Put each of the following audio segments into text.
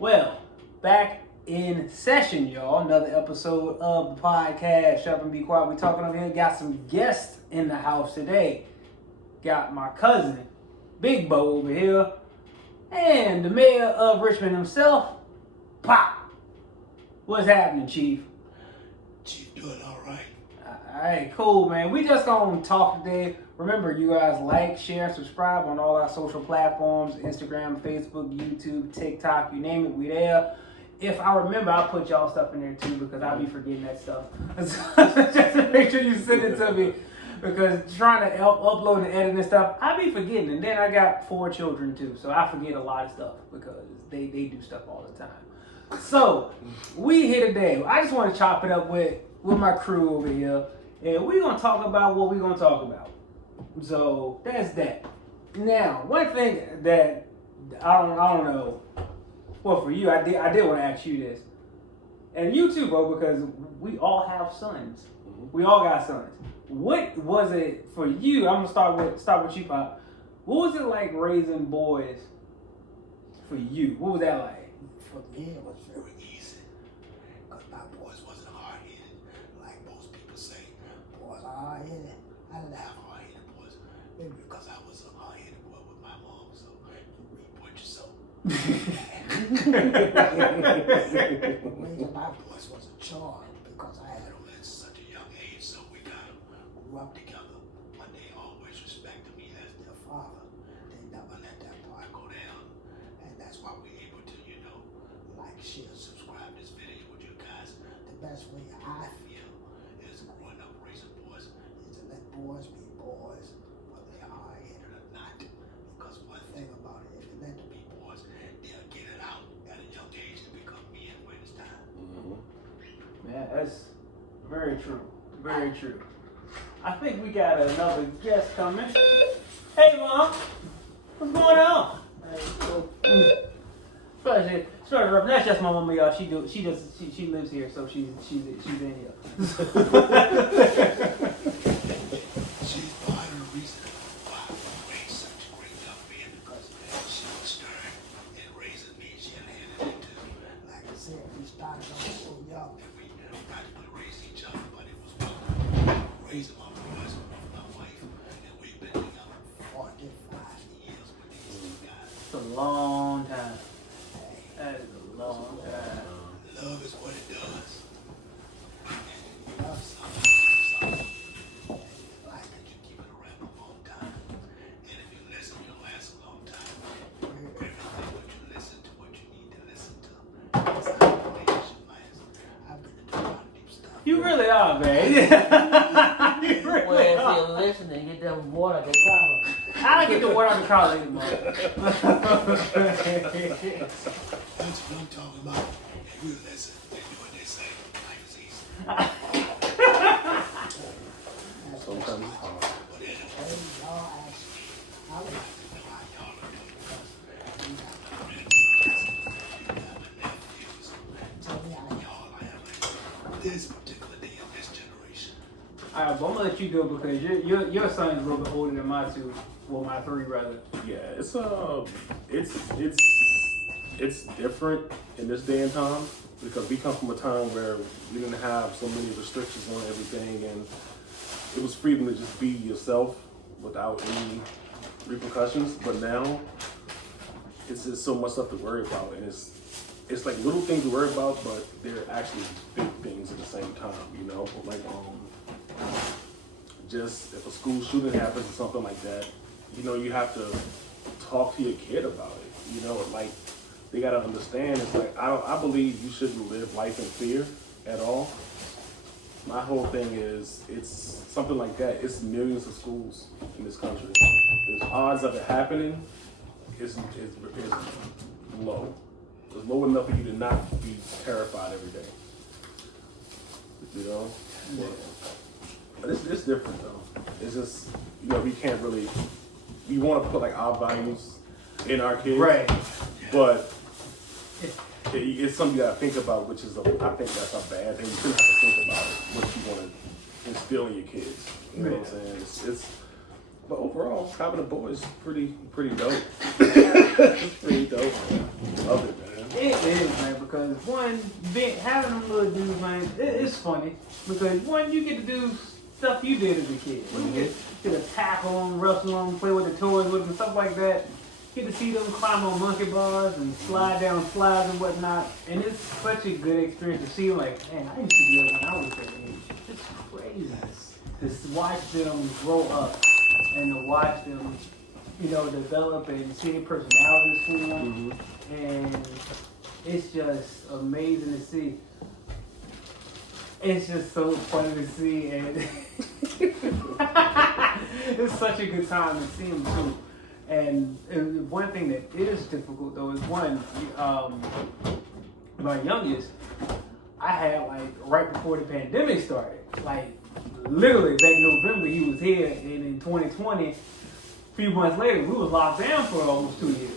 Well, back in session, y'all. Another episode of the podcast. Shut up and be quiet. We talking over here. Got some guests in the house today. Got my cousin, Big Bo, over here, and the mayor of Richmond himself, Pop. What's happening, Chief? Chief doing all right. Alright, cool, man. We just gonna talk today. Remember, you guys like, share, subscribe on all our social platforms, Instagram, Facebook, YouTube, TikTok, you name it, we there. If I remember, I'll put y'all stuff in there too because I'll be forgetting that stuff. Just to make sure you send it to me because trying to upload and edit and stuff, I be forgetting. And then I got 4 children too, so I forget a lot of stuff because they do stuff all the time. So, we here today. I just want to chop it up with my crew over here. And we're going to talk about what we're going to talk about. So, that's that. Now, one thing that I don't know. Well, for you, I did want to ask you this. And you too, bro, because we all have sons. Mm-hmm. We all got sons. What was it for you? I'm going to start with you, Pop. What was it like raising boys for you? What was that like? For me, it was very easy because my boys wasn't hard-headed like most people say. Boys are hard-headed. I didn't have hard-headed boys. Maybe because I was a hard-headed boy with my mom, so you report yourself. Raising my boys was a chore because I had them at such a young age, so we got them grew up together. But they always respected me as their father. They never let that part go down, and that's why we're able to, like, share, subscribe this video with you guys. The best way I feel is growing up raising boys is to let boys be boys, whether they're hard-headed or not. Because one thing about it, if you let them be boys, they'll get it out at a young age and become men when it's time. Yeah, that's very true. Very true. I think we got another guest coming. Hey, Mom. What's going on? Especially, that's just my mama, y'all. She lives here, so she's in here. She's part of the reason why we raised such great young men because she was stern in raising me. She had handed it to me. Like I said, we started off so young that we practically raised each other, but it was raising my boys with my wife, and we've been together 45 years with these two guys. It's a long time. That is a long time. Love is what it does. Love something. Like that you keep it around a long time. And if you listen, you'll last a long time. Everything what you listen to, what you need to listen to. That's how a relationship lasts. I've been into a lot of deep stuff. You really are, man. You really Well, if are. you're listening, get them water, the collar. I get the word on the car later, man. That's what I'm talking about. If you listen, they do what they say. Life is easy. Sometimes it's hard. But anyway, y'all ask me. I would like to know how y'all are doing because you got my friends, you got my nephews. Tell me how y'all are having this particular day of this generation. Alright, but I'm gonna let you go because your son is a little bit older than my 2. Well, my 3 rather. Yeah, it's different in this day and time because we come from a time where we didn't have so many restrictions on everything, and it was freedom to just be yourself without any repercussions. But now it's just so much stuff to worry about, and it's like little things to worry about, but they're actually big things at the same time. Like just if a school shooting happens or something like that, you have to talk to your kid about it. Like they gotta understand. It's like I believe you shouldn't live life in fear at all. My whole thing is it's something like that. It's millions of schools in this country. The odds of it happening is low. It's low enough for you to not be terrified every day. But it's different though. It's just we can't really. We want to put like our values in our kids, Right. But it's something you gotta think about, which is I think that's a bad thing. You shouldn't have to think about what you want to instill in your kids. You know what I'm saying? It's But overall, having a boy is pretty dope. It's pretty dope, man. Love it, man. It one, having them little dudes, man, it's funny because one, you get to do stuff you did as a kid. You get to tackle them, wrestle them, play with the toys with them, stuff like that. Get to see them climb on monkey bars and slide down slides and whatnot. And it's such a good experience to see, like, man, I used to do it when I was that age. It's crazy to watch them grow up and to watch them, develop and see their personalities form. And it's just amazing to see. It's just so funny to see, and it's such a good time to see them too. And one thing that is difficult though is my youngest, I had like right before the pandemic started, like literally back in November he was here, and in 2020, a few months later we was locked down for almost 2 years.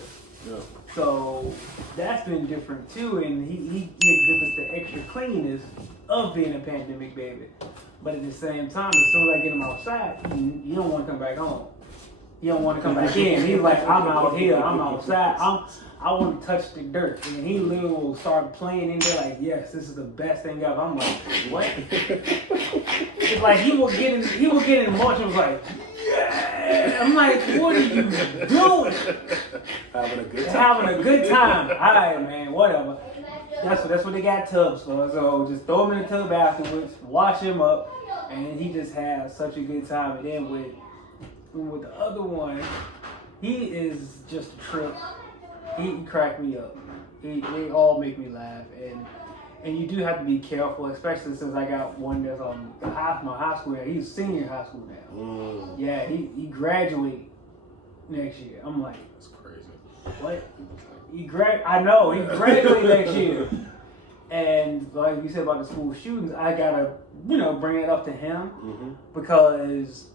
Yeah. So that's been different too, and he exhibits the extra cleanness of being a pandemic baby. But at the same time, as soon as I get him outside, you don't want to come back home. He don't want to come back in. He's like, I'm out here, I'm outside, I want to touch the dirt. And he literally will start playing in there like, yes, this is the best thing ever. I'm like, what? It's like he will get in emotion, was like, yeah. I'm like, what are you doing? Having a good time. Having a good time. All right, man, whatever. That's what they got tubs for. So just throw him in the tub afterwards, wash him up, and he just has such a good time. And then with the other one, he is just a trip. He cracked me up. They all make me laugh, and you do have to be careful, especially since I got one that's my high school. He's senior in high school now. Yeah, he graduates next year. I'm like, that's crazy. What? He graduated next year. And like you said about the school shootings, I gotta, bring it up to him because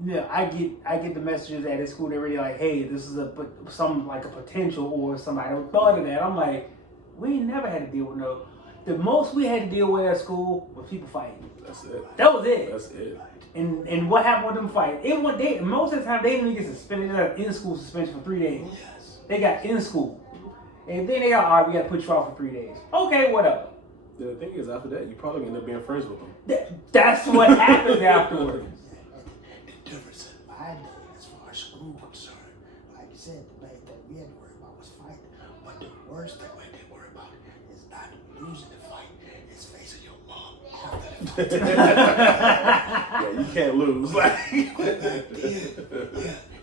I get the messages at his school. They're really like, hey, this is a potential, or somebody thought of that. I'm like, we ain't never had to deal with no. The most we had to deal with at school was people fighting. That's it. That was it. That's it. And what happened with them fights? Most of the time they didn't even get suspended. They got in-school suspension for 3 days. They got in school. And then they got, all right, we got to put you off for 3 days. Okay, whatever. The thing is, after that, you probably end up being friends with them. That's what happens afterwards. The difference in my day, as far as school concerned, like you said, the main thing we had to worry about was fighting. But the worst thing we had to worry about is not losing the fight, it's facing your mom after the fight. Yeah, you can't lose.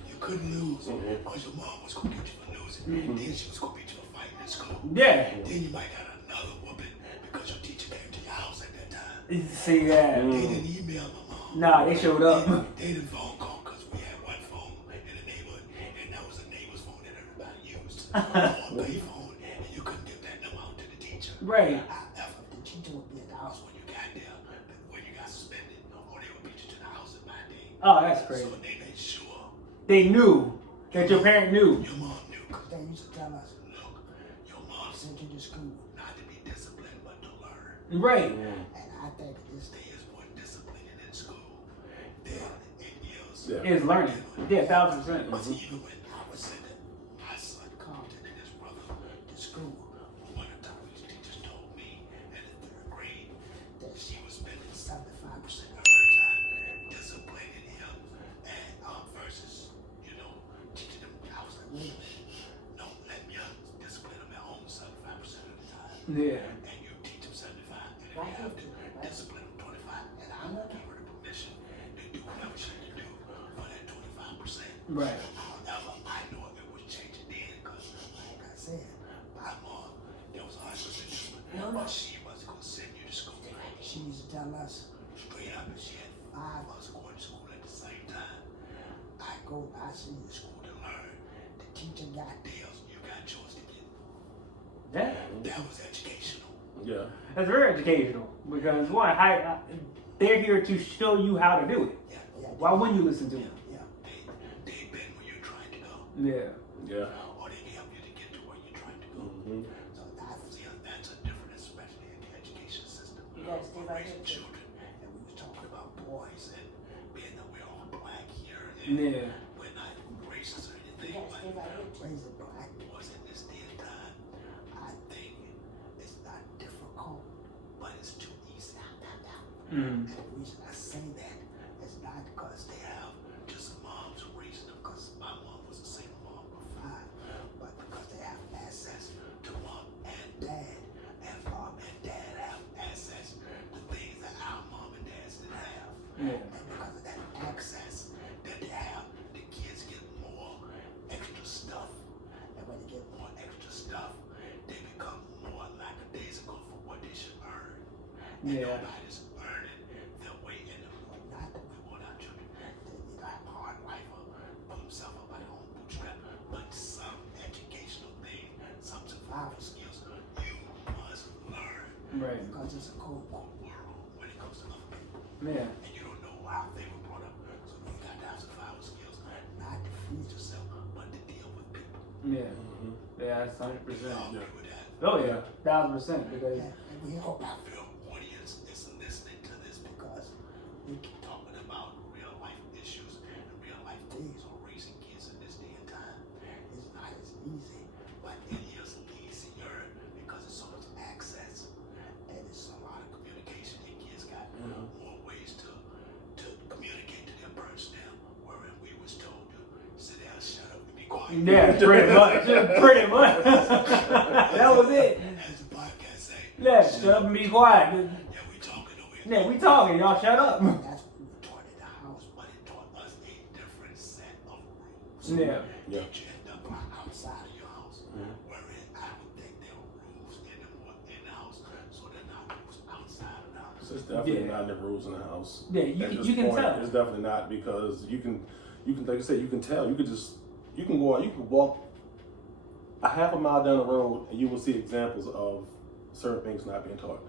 You couldn't lose because your mom was going to get you for losing. Then she was going to beat you for fighting in school. Yeah. Then you might got another whooping because your teacher came to your house at that time. See that? They didn't email my mom. Nah, they showed up. They didn't phone call because we had one phone in the neighborhood, and that was the neighbor's phone that everybody used. One pay phone, and you couldn't give that number out to the teacher. Right. However, the teacher would be at the house when you got there, but when you got suspended, or they would beat you to the house in my day. Oh, that's crazy. So they made sure They knew that your parent knew. your mom knew, because they used to tell us, look, your mom sent you to school not to be disciplined, but to learn. Right. And I think this day is more disciplining in school than it is. It's learning. Yeah, 1,000%. But even when I was sending my son Carlton and his brother to school, one of the teachers told me in the 3rd grade that she was spending 75% of her time disciplining him and versus, teaching him. I was like, wait a minute, no, let me discipline him at home 75% of the time. Yeah. And you teach him 75, and then you have to discipline him 25. And I'm not giving her the permission to do whatever she can do for that 25%. Right. However, I know it was changing then because, like I said, my mom, there was 100% discipline, but she wasn't going to send you to school. She used to tell us straight up, and she had 5 of us going to school at the same time. I send you to school to learn. The teacher got theirs, you got yours to get. Yeah. That was educational. Yeah. That's very educational because one, they're here to show you how to do it. Yeah. Why wouldn't you listen to them? Yeah. They've been where you're trying to go. Yeah. Yeah. Or they can help you to get to where you're trying to go. So I feel that's a difference, especially in the education system. You gotta stay We're right raising here. children, and we was talking about boys and being that we're all black here, and Yeah. we're not racist or anything, You gotta but stay right here. raising black boys in this day and time, I think it's Mm. And the reason I say that is not because they have just moms raising them, because my mom was a single mom of 5, but because they have access to mom and dad, and mom and dad have access to things that our mom and dads didn't have. Yeah. And because of that access that they have, the kids get more extra stuff. And when they get more extra stuff, they become more lackadaisical for what they should earn. And Yeah. nobody's earning their way in the world. Not that we want our children to have a hard life or pull themselves up by their own bootstrap, but some educational thing, some survival skills you must learn. Right. Because it's a cold world when it comes to other people. Yeah. And you don't know how they were brought up. So you got to have survival skills, not to feed yourself, but to deal with people. Yeah. Mm-hmm. Yeah, that's 100%. Y'all agree with that? Oh yeah, 1000%. Because And we hope our audience is listening to this because we keep talking about real life issues and real life things on raising kids in this day and time. It's not as easy, but it is easier because it's so much access and it's a lot of communication, and kids got more ways to communicate to their parents now, whereas we was told to sit down, shut up, and be quiet. yeah, pretty much. Pretty much. That was it. As the podcast say, Yeah, shut up and be quiet. yeah, we talking over here. Yeah, we talking, y'all shut up. That's what we were taught in the house, but it taught us a different set of rules. Yeah. Yeah. That you end up outside of your house. Whereas I would think there are rules in the house, so they're not rules outside of the house. So it's definitely Yeah. not the rules in the house. Yeah, you At can- this you can point, tell. It's definitely not, because you can, like I said, you can tell. You can go out, you can walk a half a mile down the road, and you will see examples of certain things not being taught.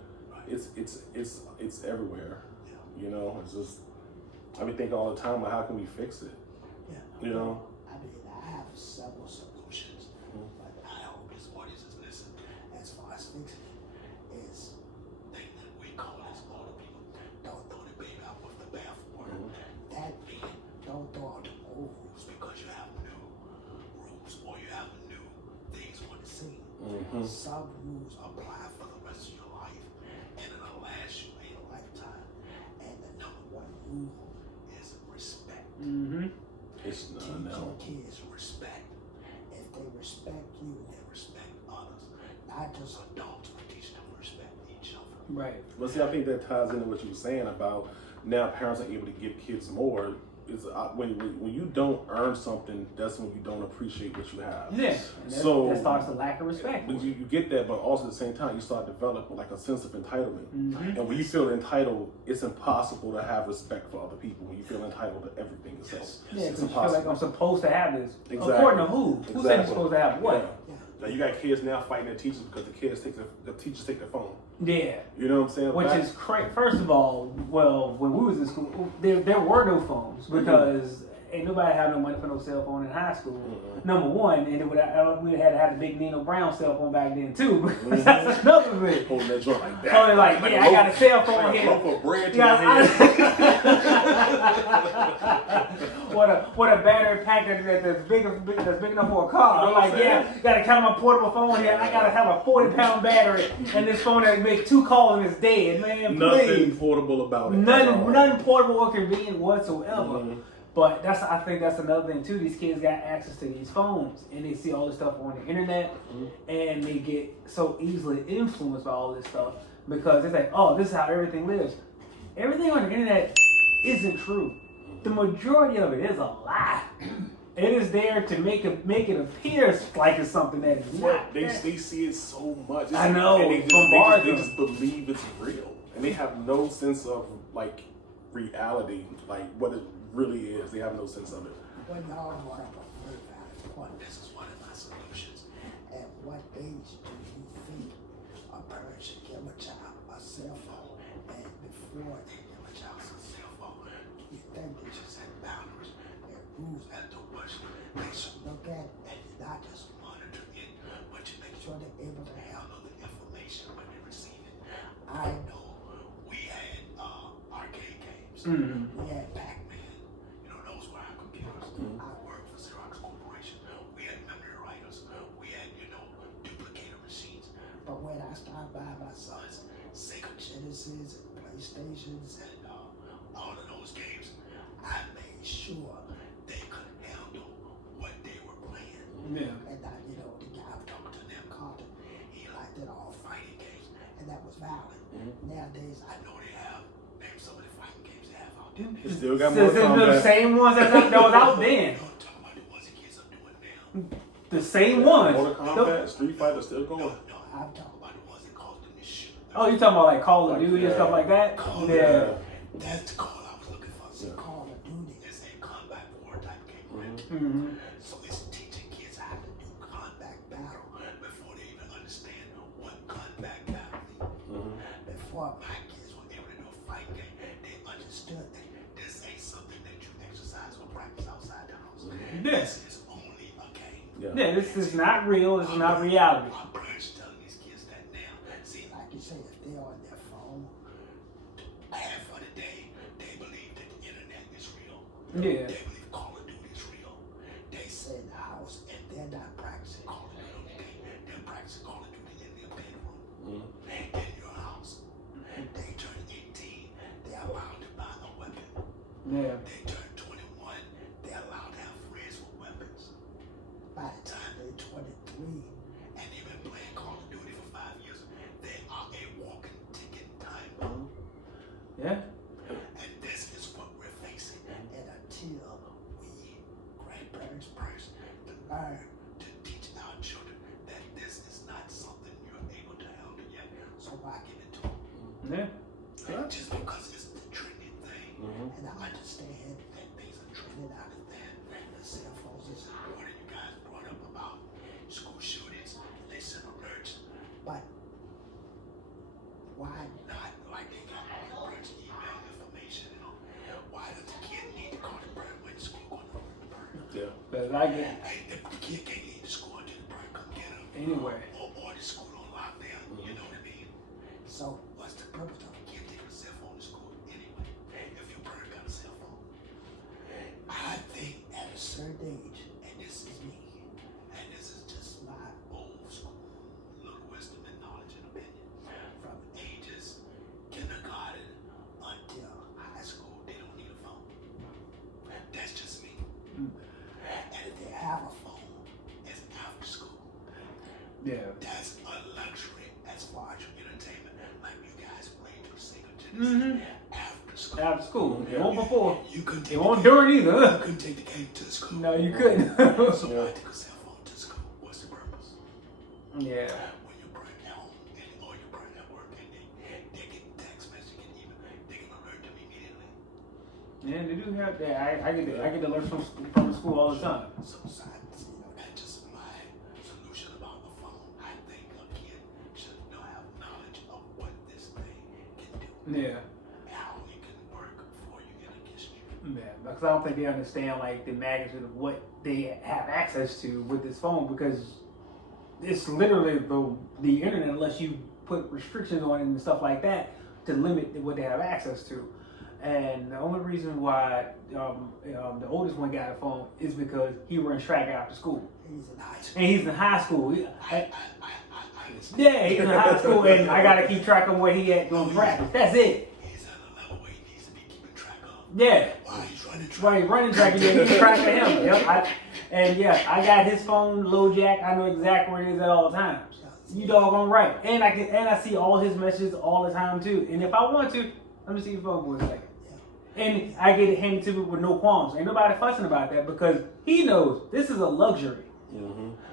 It's everywhere. Yeah. You know, it's just, I be thinking all the time, like, how can we fix it? Yeah. You know? I mean, I have several solutions, but I hope this audience is listening. As far as fixing it, is thing that we call as older people, don't throw the baby out with the bathwater. That being, don't throw out the old rules because you have new rules or you have new things on the scene. Some rules apply for the rest of your life, and it'll last you a lifetime. And the number 1 rule is respect. Mm-hmm. It's Teach no. your kids respect. If they respect you, they respect others. Not just adults, but teach them to respect each other. Right. But see, I think that ties into what you were saying about now parents are able to give kids more. Is when you don't earn something, that's when you don't appreciate what you have. Yeah. And that starts the lack of respect. You get that, but also at the same time, you start developing like a sense of entitlement. Mhm. And when you feel entitled, it's impossible to have respect for other people. When you feel entitled to everything yourself, Yes. Yeah, it's because you feel like impossible. I'm supposed to have this. Exactly. According to who? Who said you're Exactly. supposed to have what? Yeah. Now you got kids now fighting their teachers because the teachers take their phone. Yeah. You know what I'm saying? Which is crazy. First of all, well, when we was in school, there were no phones because ain't nobody had no money for no cell phone in high school. Number one, and we had to have the big Nino Brown cell phone back then too. That's another thing. holding that joint like that. So they're like, yeah, I got a cell phone like a here. loaf of bread to Yeah, your head. what a battery pack that's big enough for a car. I'm like, yeah, gotta count my portable phone here. I gotta have a 40-pound battery, and this phone that make 2 calls and it's dead, man. Nothing Please, portable about it. nothing portable or convenient whatsoever. Mhm. But I think that's another thing too. These kids got access to these phones, and they see all this stuff on the internet, and they get so easily influenced by all this stuff because it's like, oh, this is how everything lives. Everything on the internet isn't true. The majority of it is a lie. It is there to make it appear like it's something that is not. They see it so much. I know, And they bombard them. just believe it's real, and they have no sense of like reality, like what it really is. They have no sense of it. When y'all brought up a very valid point, this is one of my solutions. At what age do you think a parent should give a child a cell phone? And before they give a child a cell phone, do you think they should set boundaries and rules as to what they should look at and not just monitor it, but to make sure they're able to handle the information when they receive it? I know we had arcade games. Mhm. We had Pac-Man. You know, those were our computers. I worked for Xerox Corporation. We had memory writers. We had, duplicator machines. But when I started buying my sons Sega Genesis and PlayStations and all of those games, I made sure they could handle what they were playing. Yeah. And you know, the guy I'm talking to now, Compton, he liked it all fighting games, and that was valid. Nowadays, I know they have maybe some of the fighting games they have out there. You still got So more it's the combat. same ones that was out then. I'm talking about the ones the kids are doing now. The same ones. Mortal Kombat, Street Fighter still going. No, I'm talking about the ones that caused them to shoot. Oh, you talking about like Call of Duty and stuff like that? Call Yeah. That's the call I was looking for. So Yeah. Call of Duty is a combat war type game, right? Mm-hmm. So it's teaching kids how to do combat battle before they even understand what combat battle means. Before my kids were able to do a fight game, they understood that this ain't something that you exercise or practice outside the house. Yeah. This is only a game. Yeah, this is not real. This is not reality. Our parents telling these kids that now. See, like you say, if they're on their phone, half of the day, they believe that the internet is real. Yeah. They believe Call of Duty is real. They sit in the house and they're not practicing Call of Duty on the game. They're practicing Call of Duty in their bedroom, in your house. They turn 18, they're allowed to buy a weapon. Yeah. They turn 21, they're allowed to have friends with weapons. By the time they're 23 and they've been playing Call of Duty for 5 years, they are a walking ticket time bomb. Yeah. And this is what we're facing. And until we grandparents first to learn to teach our children that this is not something you're able to handle yet, so why give it to them? Yeah. Just because it's the trending thing. And I understand that things are trending out of that. The cell phones is important. You guys brought up about school shootings, they send alerts. But why not, like they got alerts, email information, you know? Why does the kid need to call the parent when the school going to alert the parent? Yeah. But I get Hey, the kid can't leave the school until the parent come get him. anyway. Or the school on lockdown, you know what I mean? So what's the purpose of a kid taking a cell phone to school anyway? If your parent got a cell phone. I think at a certain age, and this is me, and this is just my old school, little wisdom and knowledge and opinion, from ages kindergarten until high school, they don't need a phone. That's just me. And if they have a phone, it's after school. Yeah. That's a luxury as far as your entertainment. Like you guys played your Sega Genesis after school. After school. It won't before. You couldn't take It won't the game. during You either. couldn't take the game to the school. No, you couldn't. So why take a cell phone to school? What's the purpose? Yeah. When you're burnt at home or you're burnt at work and they get text message and email, they can alert them immediately. Yeah, they do have that. I get the alerts from school all the time. So science, you know, that's just my solution about the phone. I think a kid should have knowledge of what this thing can do. Yeah. How it can work for you and against you. Yeah, because I don't think they understand like the magnitude of what they have access to with this phone, because it's literally the internet unless you put restrictions on it and stuff like that to limit what they have access to. And the only reason why the oldest one got a phone is because he runs track after school, He's in high school. and he's in high school. I understand. Yeah, he's in high school, and I gotta keep track of where he at doing practice. That's it. He's at a level where he needs to be keeping track of. Yeah. While he's running track. Right, running track, yeah, keep track of him. Yep. I got his phone, low jack. I know exactly where it is at all times. You doggone right. And I see all his messages all the time too. And if I want to, let me see your phone for a second. And I get it handed to me with no qualms. Ain't nobody fussing about that because he knows this is a luxury.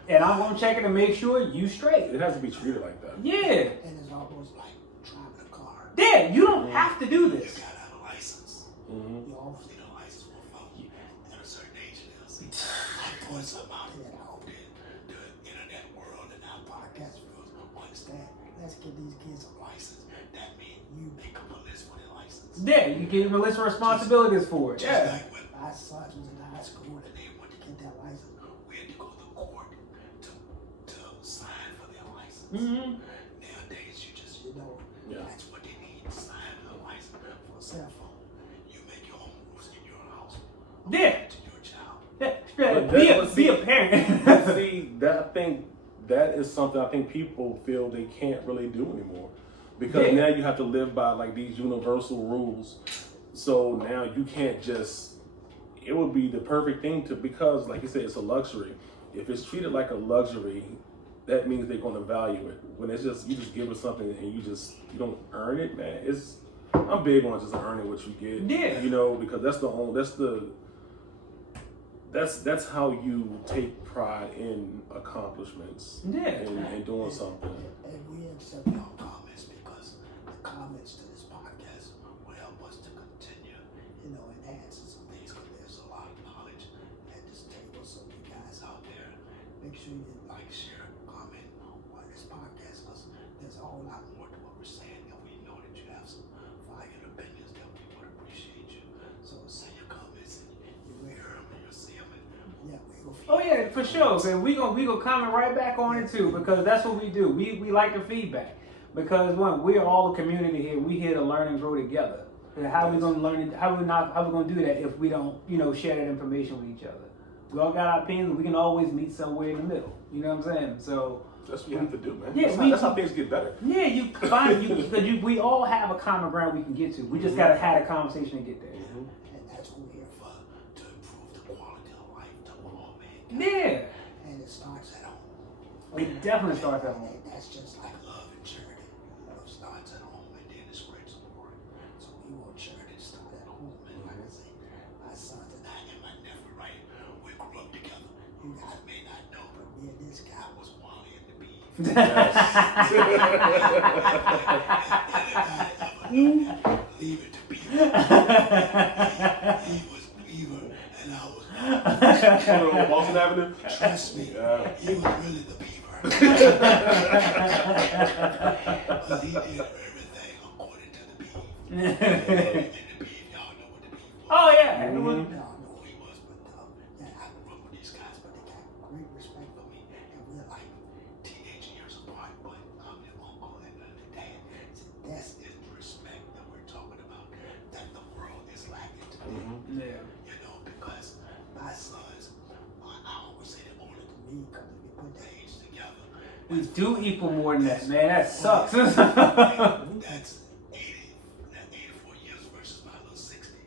And I'm gonna check it to make sure you straight. It has to be treated like that. Yeah. And it's almost like driving a car. Yeah, you don't have to do You this. gotta have a license. You almost need a license for a phone at a certain age now. See, I'm putting something out here that I hope that the internet world and our podcast viewers will understand. Let's give these kids a license. That means you make up a list for their license. Yeah, you give him a list of responsibilities for it. Just Yeah. like when my sons was in high school and they wanted to get their license, we had to go to court to sign for their license. Nowadays, you know, that's what they need, sign for a license for a cell phone. You make your own rules in your house. Yeah. To your child. Yeah. Be a parent. See, that I think that is something I think people feel they can't really do anymore. because Yeah. now you have to live by like these universal rules. So now you can't just. It would be the perfect thing to, because like you said, it's a luxury. If it's treated like a luxury, that means they're going to value it. When it's just you just give it something and you don't earn it, man. I'm big on just earning what you get. Yeah. You know, because that's how you take pride in accomplishments. Yeah. And doing something. And we accept your comments because the comments to this podcast will help us to continue, enhancing some things, because there's a lot of knowledge at this table. So you guys out there, make sure you like, share, comment on this podcast, because there's a whole lot more to what we're saying, and we know that you have some fire opinions that we would appreciate you. So send your comments, and you will hear them and you'll see them. And yeah, we will. Oh yeah, for sure. And we gonna comment right back on it too, because that's what we do. We like the feedback, because we're all a community here. We here to learn and grow together. And how we gonna learn? How we gonna do that if we don't share that information with each other? We all got our opinions. We can always meet somewhere in the middle. You know what I'm saying? So That's what you have to do, man. Yeah, that's how things get better. yeah, you find because we all have a common ground we can get to. We just gotta have a conversation to get there. And that's what we're here for, to improve the quality of life to all mankind. Yeah, And it starts at home. it definitely starts at home. And that's just like love and charity. Love starts at home and then it spreads abroad. So we want charity to start at home. And like I say, my sons and I and my nephew, right, we grew up together. You guys may not know, but me and this guy was Wally and the Bee. Leave it to Beaver. He was Beaver and I was Wally. On Boston Avenue. Trust me, Yeah. he was really the Beaver. Because he did everything according to the Beaver. And the Beaver, y'all know what the Beaver was. Oh yeah. Y'all know who he was, but yeah, I grew up with these guys, but they got great respect for me. And we're like teenage years apart, but I'm their uncle and the dad. So that's the respect that we're talking about, that the world is lacking today. Yeah. Because my sons, I always say they're older than me, because if we put their age together, We do equal more than that, man. That sucks. that's 84 years versus my little 60.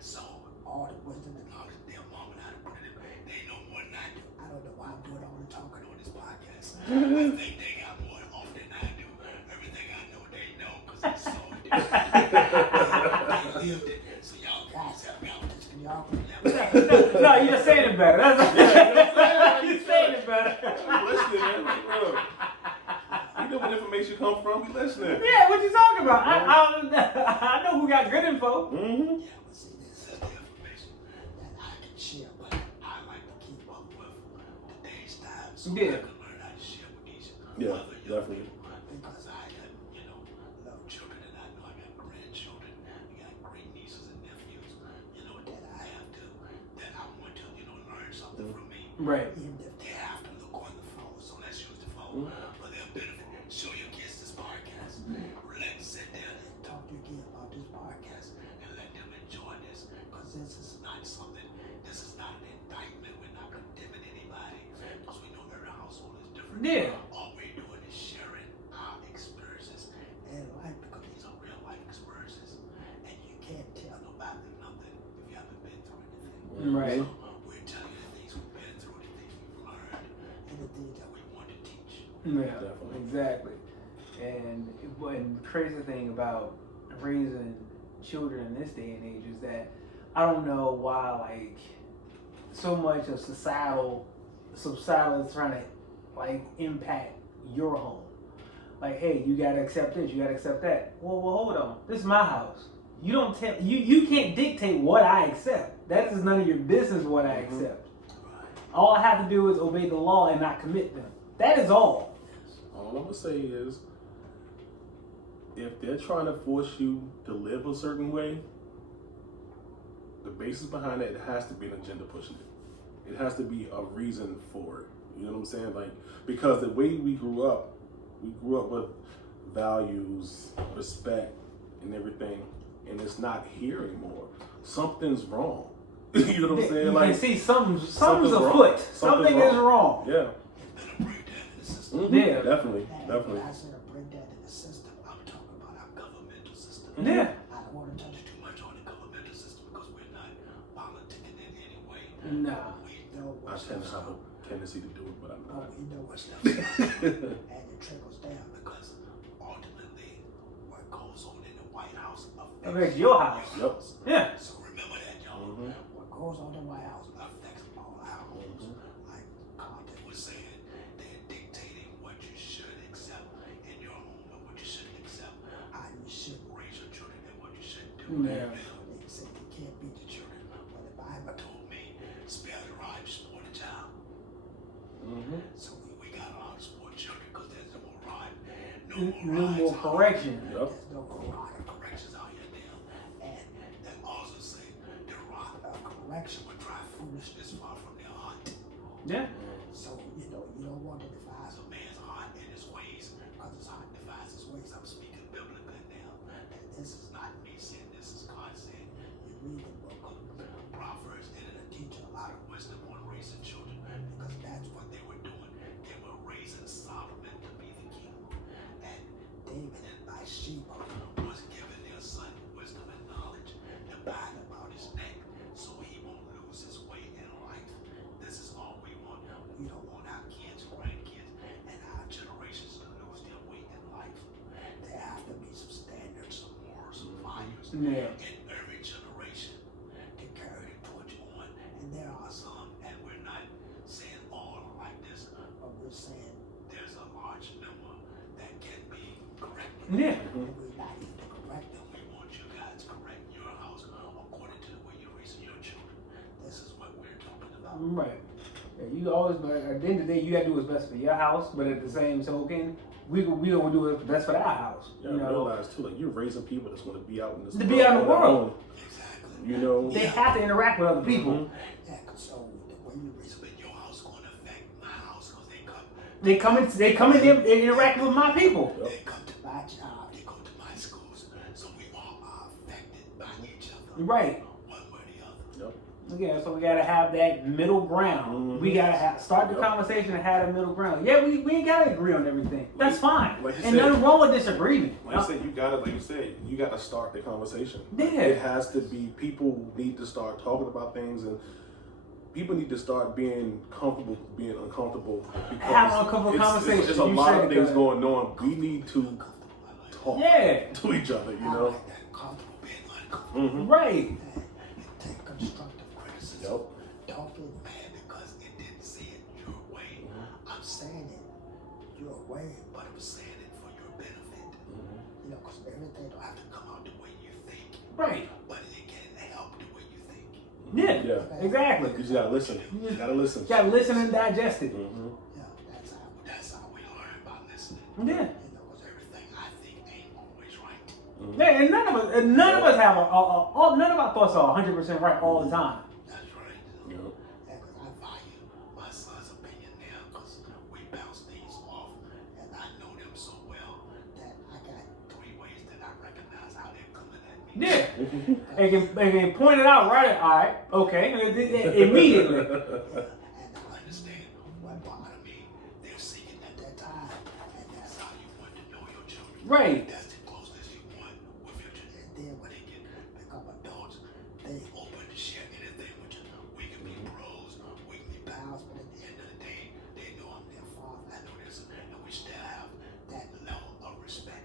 So all the wisdom and knowledge their mom and I put in them, they know more than I do. I don't know why I'm doing all the talking on this podcast. I think they got more off than I do. Everything I know, they know, because they saw it. They lived it. So y'all guys help me out with this. Can y'all? No, you just saying it better. That's you saying it better. We listening, man. Like, look. You know where information come from. We listening. Yeah, what you talking about? I know who got good info. Mm-hmm. Yeah, but see, this is the information that I can share, but I like to keep up with today's time so I Yeah. can learn how to share with these Yeah, other young definitely. people. Because I got, love children, and I know I got grandchildren, I got great nieces and nephews, that I have to, that I want to, learn something from me. Right. Even if they have to look on the phone, so let's use the phone for their benefit. Show your kids this podcast. Let's sit down and talk to your kids about this podcast and let them enjoy this. Because this is not an indictment. We're not condemning anybody. Because we know every household is different. Yeah. All we're doing is sharing our experiences in life, because these are real life experiences. And you can't tell nobody nothing if you haven't been through anything. Right. So we're telling you the things we've been through, the things we've learned, and the things that we want to teach. Yeah, Definitely. exactly. And the crazy thing about raising children in this day and age is that I don't know why like so much of societal is trying to like impact your home. Like, hey, you gotta accept this, you gotta accept that. Well, hold on. This is my house. You don't tell you can't dictate what I accept. That is none of your business what I accept. All I have to do is obey the law and not commit them. That is all. All I'm gonna say is, if they're trying to force you to live a certain way, the basis behind it has to be an agenda pushing it. It has to be a reason for it. You know what I'm saying? Like, because the way we grew up with values, respect, and everything, and it's not here anymore. Something's wrong. You know what I'm saying? You Like, can see something's something's afoot. wrong. Something is wrong. Yeah. And a breakdown in the system. Mhm. Yeah. Definitely. And Definitely. when I said a breakdown in the system, I'm talking Yeah. I don't want to touch too much on the governmental system because we're not politicking in any way. Nah. We know I what tend to stuff's have a tendency to do it, but I'm not. we know what stuff's and it trickles down because ultimately what goes on in the White House Affects your house. Yep. Yeah. So remember that, y'all. Mhm. What goes on in the White House affects all our homes. Mhm. Like Compton was saying, they're dictating what you should accept in your home and what you shouldn't accept, how you should raise your children and what you shouldn't do. Yeah. They say you can't beat the children. But the Bible told me, spare the rod, support the child. Mhm. So we got a lot of support children because there's no more rod, No rods more out correction. Yep. here. There's no more rod of corrections out here now. And that also say the rod of correction will drive foolishness far from their heart. Yeah. So, you don't want to devise a man's heart in his ways because his heart defies his ways. I'm speaking biblically now. And this is not me saying, this is God saying. You read the book of Proverbs and it'll teach you a lot of wisdom on raising children because that's what they were doing. They were raising Solomon to be the king. And David and Bathsheba was giving their son wisdom and knowledge to bind about his neck so he won't lose his way in life. This is all we want. We don't want our kids, grandkids, and our generations to lose their way in life. There have to be some standards, some morals, some values Yeah. in every generation to carry the torch on. And there are some, and we're not saying all are like this, but we're saying there's a large number that can be corrected. Yeah. And we're not even to correct them. We want you guys to correct your house according to the way you're raising your children. This is what we're talking about. Right. Yeah, you always, but at the end of the day, you gotta do what's best for your house. But at the same token, we gonna do what's best for our house. You You gotta know, realize too, like you're raising people that's gonna be out in this To be out in the on their world. own, Exactly. you know. they have to interact with other people. Mhm. Yeah, because so the way you raise them in your house is going to affect my house because They come in there and interact with my people. Yep. they come to my job, they go to my schools. So we all are affected by each other. Right. One way or the other. Yep. Again, so we gotta have that middle ground. Mhm. We gotta start the Yep. conversation and have that middle ground. Yeah, we ain't gotta agree on everything. That's fine. like you And said- nothing wrong with disagreement. Like I said, you gotta start the conversation. Yeah. It has to be, people need to start talking about things, and people need to start being comfortable being uncomfortable. because Have uncomfortable it's conversations. There's a You lot said of it things good. going on. We need to Uncomfortable. I like talk Yeah. to each other, you I know? like that. Comfortable being uncomfortable. Mm-hmm. Right. And take constructive criticism. Yep. Don't get mad because it didn't see it your way. I'm saying it your way, but I'm saying it for your benefit. You know, because everything don't have to come out the way you think, Right. but it can help the way you think. Yeah. Yeah. Exactly. You just gotta listen. You gotta listen. You gotta listen and digest it. Mm-hmm. Yeah, that's how we learn by listening. Yeah. You know, because everything I think ain't always right. Yeah, and none of us have none of our thoughts are 100% right all the time. That's right. You know? Yeah, because I value my son's opinion now because we bounce things off and I know them so well that I got 3 ways that I recognize how they're coming at me. Yeah. And can point it out right. All right. Okay. Immediately. And I understand what part of me they're seeking at that time. And that's how you want to know your children. Right. That's the closeness you want with your children. And then when they get become adults, they open to share anything with you. We can be bros, we can be pals, but at the end of the day, they know I'm their father. I know this, and we still have that level of respect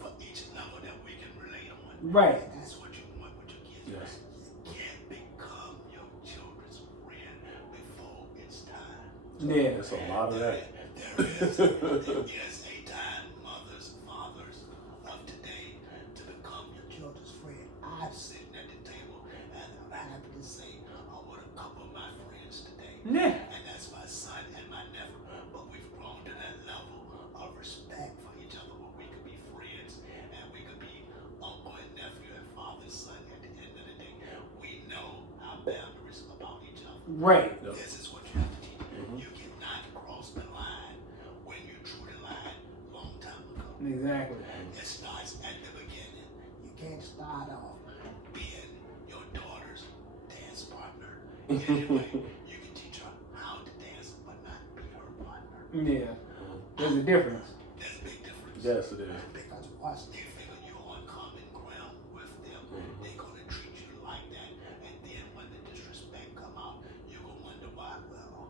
for each level that we can relate on. Right. And that's what you want with your kids. Yes. You can't become your children's friend before it's time. Yeah. There's a lot of that. There is a time, mothers, fathers of today, to become your children's friend. I'm sitting at the table and I'm happy to say I'm with a couple of my friends today. Yeah. And that's my son and my nephew. But we've grown to that level of respect for each other where we could be friends and we could be uncle and nephew and father and son at the end of the day. We know our boundaries about each other. Right. Yep. This is what you have to teach. You cannot cross the line when you drew the line long time ago. Exactly. It starts at the beginning. You can't start off being your daughter's dance partner. Anyway, you can teach her how to dance, but not be her partner. Yeah. There's a difference. There's a big difference. Yes, it is. Because once they figure you're on common ground,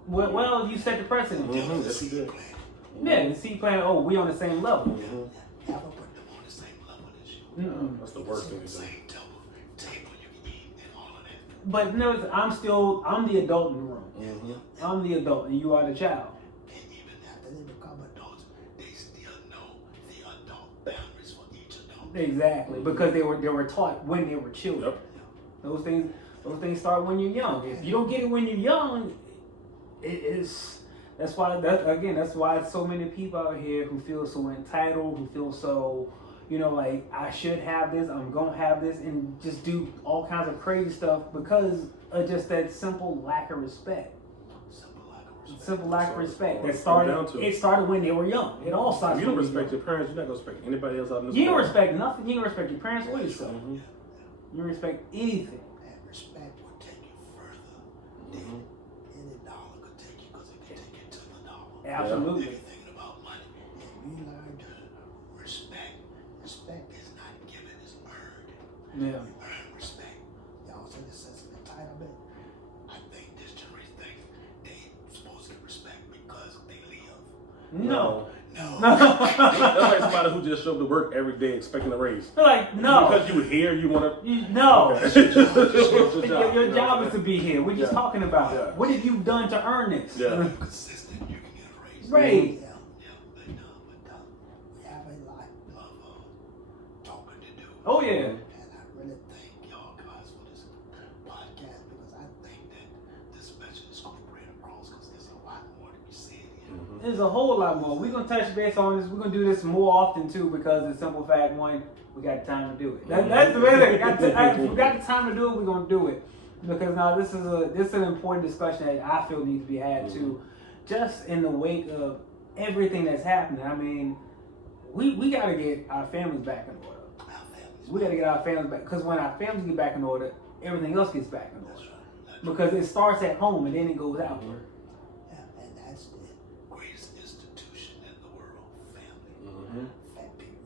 Well, you set the precedent. Mhm, yes, you did. Yeah, the seed planted. Oh, we on the same level. Mhm. Never put them on the same level as you. Mm-mm. That's the worst thing to do. Same table you can eat and all of that. But no, I'm the adult in the room. Mhm. I'm the adult, and you are the child. And even after they become adults, they still know the adult boundaries for each adult. Exactly, because they were taught when they were children. Yep. Those things start when you're young. If you don't get it when you're young, that's why so many people out here who feel so entitled, who feel so, like I should have this, I'm gonna have this, and just do all kinds of crazy stuff because of just that simple lack of respect. Simple lack of respect. That's That all it comes down to. It started when they were young. It all started. If you don't when they were respect your parents, you're not gonna respect anybody else out in this young. You don't world. respect nothing. You don't respect your parents or yourself. Mhm. You don't respect anything. And respect will take you further Mhm. than any dollar could take you because it can take you to the dollar. Absolutely. If you're thinking about money, if you learn to respect is not given, it's earned. Yeah. You earn respect. Y'all say this sense of entitlement. I think this generation thinks they supposed to get respect because they live. No. No. That's like somebody who just showed up to work every day expecting a raise. They're like, no. Because you here, you want to. No. Your Your job is to be here. What are you Yeah. talking about? Yeah. What have you done to earn this? Yeah. Consistent, you can get a raise. Right. Yeah, but we have a lot of talking to do. Oh yeah. And I really thank y'all guys for this podcast because I think that this message is going to spread across because there's a lot more to be said here. There's a whole lot more. We're gonna touch base on this. We're gonna do this more often too because the simple fact, one, we got the time to do it. That's the way we got the time to do it. We're gonna do it because now this is an important discussion that I feel needs to be had too, just in the wake of everything that's happening. I mean, we gotta get our families back in order. Our families. We gotta get our families back because when our families get back in order, everything else gets back in That's order. right. That's Because it starts at home and then it goes outward. Yeah, and that's the greatest institution in the world, family. Mhm.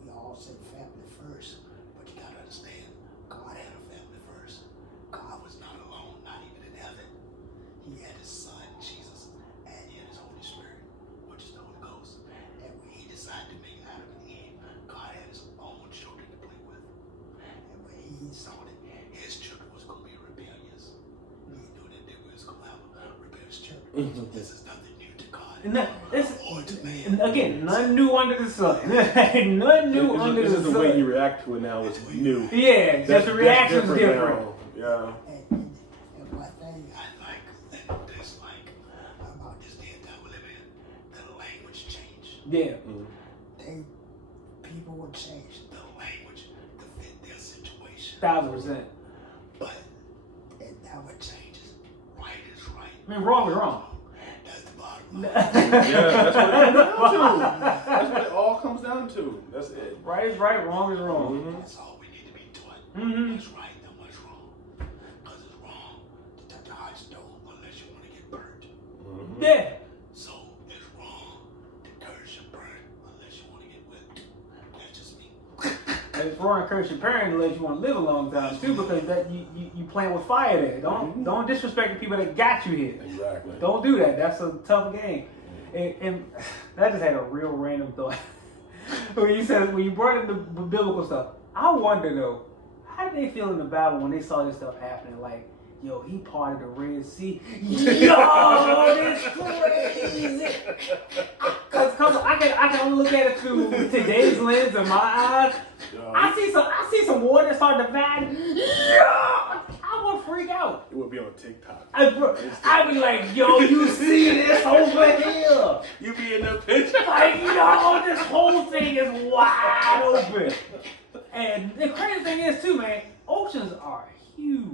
We all say family first, but you gotta understand, God had a family first. God was not alone, not even in heaven. He had his son, Jesus, and he had his Holy Spirit, which is the Holy Ghost. And when he decided to make Adam and Eve, God had his own children to play with. And when he saw that his children was going to be rebellious, he knew that they was going to have a rebellious children. This is nothing new to God. And that, this, Or to man. and again, none new under the sun. None new under It's the just the sun. way you react to it now is new. Yeah, just the reaction's different. now. Yeah. And one thing I like and dislike about this day and time we live in, the language change. Yeah. People will change the language to fit their situation. 1,000%. But it never changes. Right is right. I mean, wrong is wrong. That's the bottom line. Yeah, that's what it comes down to. That's what it all comes down to. That's it. Right is right, wrong is wrong. Mhm. That's all we need to be taught. Mhm. What's right and what's wrong. Because it's wrong to touch a hot stove unless you want to get burnt. Mhm. Yeah. So it's wrong to curse your parent unless you want to get whipped. That's just me. And it's wrong to curse your parent unless you want to live a long time too, because that you playing with fire there. Don't disrespect the people that got you here. Exactly. Don't do that. That's a tough game. And that just had a real random thought. when you brought in the biblical stuff, I wonder though, how did they feel in the Bible when they saw this stuff happening? Like, yo, he parted the Red Sea. Yo, this crazy. Cause I can only look at it through today's lens of my eyes. Yeah. I see some water start dividing. Yeah, I would freak out. It would be on TikTok. I'd be like, yo, you see this over here? You be in the picture. Like, yo, this whole thing is wide open. And the crazy thing is too, man, oceans are huge.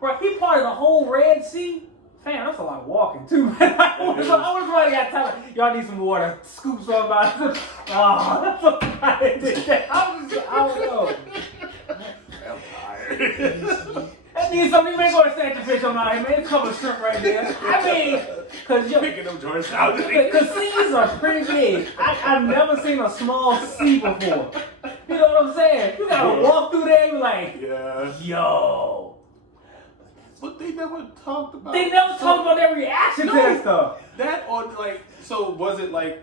Right, he parted the whole Red Sea. Fam, that's a lot of walking too, man. I was running out of time. Y'all need some water. Scoop some out. Oh, that's what I did. I don't know. I'm tired. That means something. You ain't going to snatch the fish on out here, man. It's a couple of shrimp right there. I mean, because Picking them joints out. because seas are pretty big. I've never seen a small sea before. You know what I'm saying? You gotta walk through there and be like, Yeah. yo. But that's But they never talked about. They never talked about their reaction to that stuff. That or like, so was it like?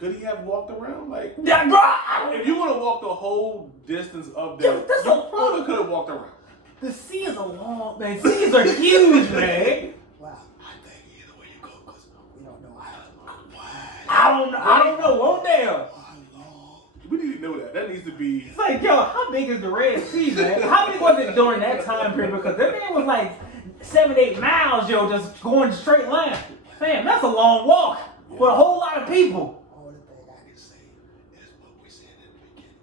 Could he have walked around? Like, That, bro, if you want to walk the whole distance of Yo, them, that's you a problem. could have walked around. the sea is a long, man. Seas are huge, man. Well, I think either way you go, because we don't know how wide, I don't know. Oh damn. how long. We need to know that. That needs to be. It's like, yo, how big is the Red Sea, man? How big was it during that time period? Because that thing was like 7-8 miles, yo, just going straight line. Fam, that's a long walk with a whole lot of people. Only thing I can say is what we said in the beginning.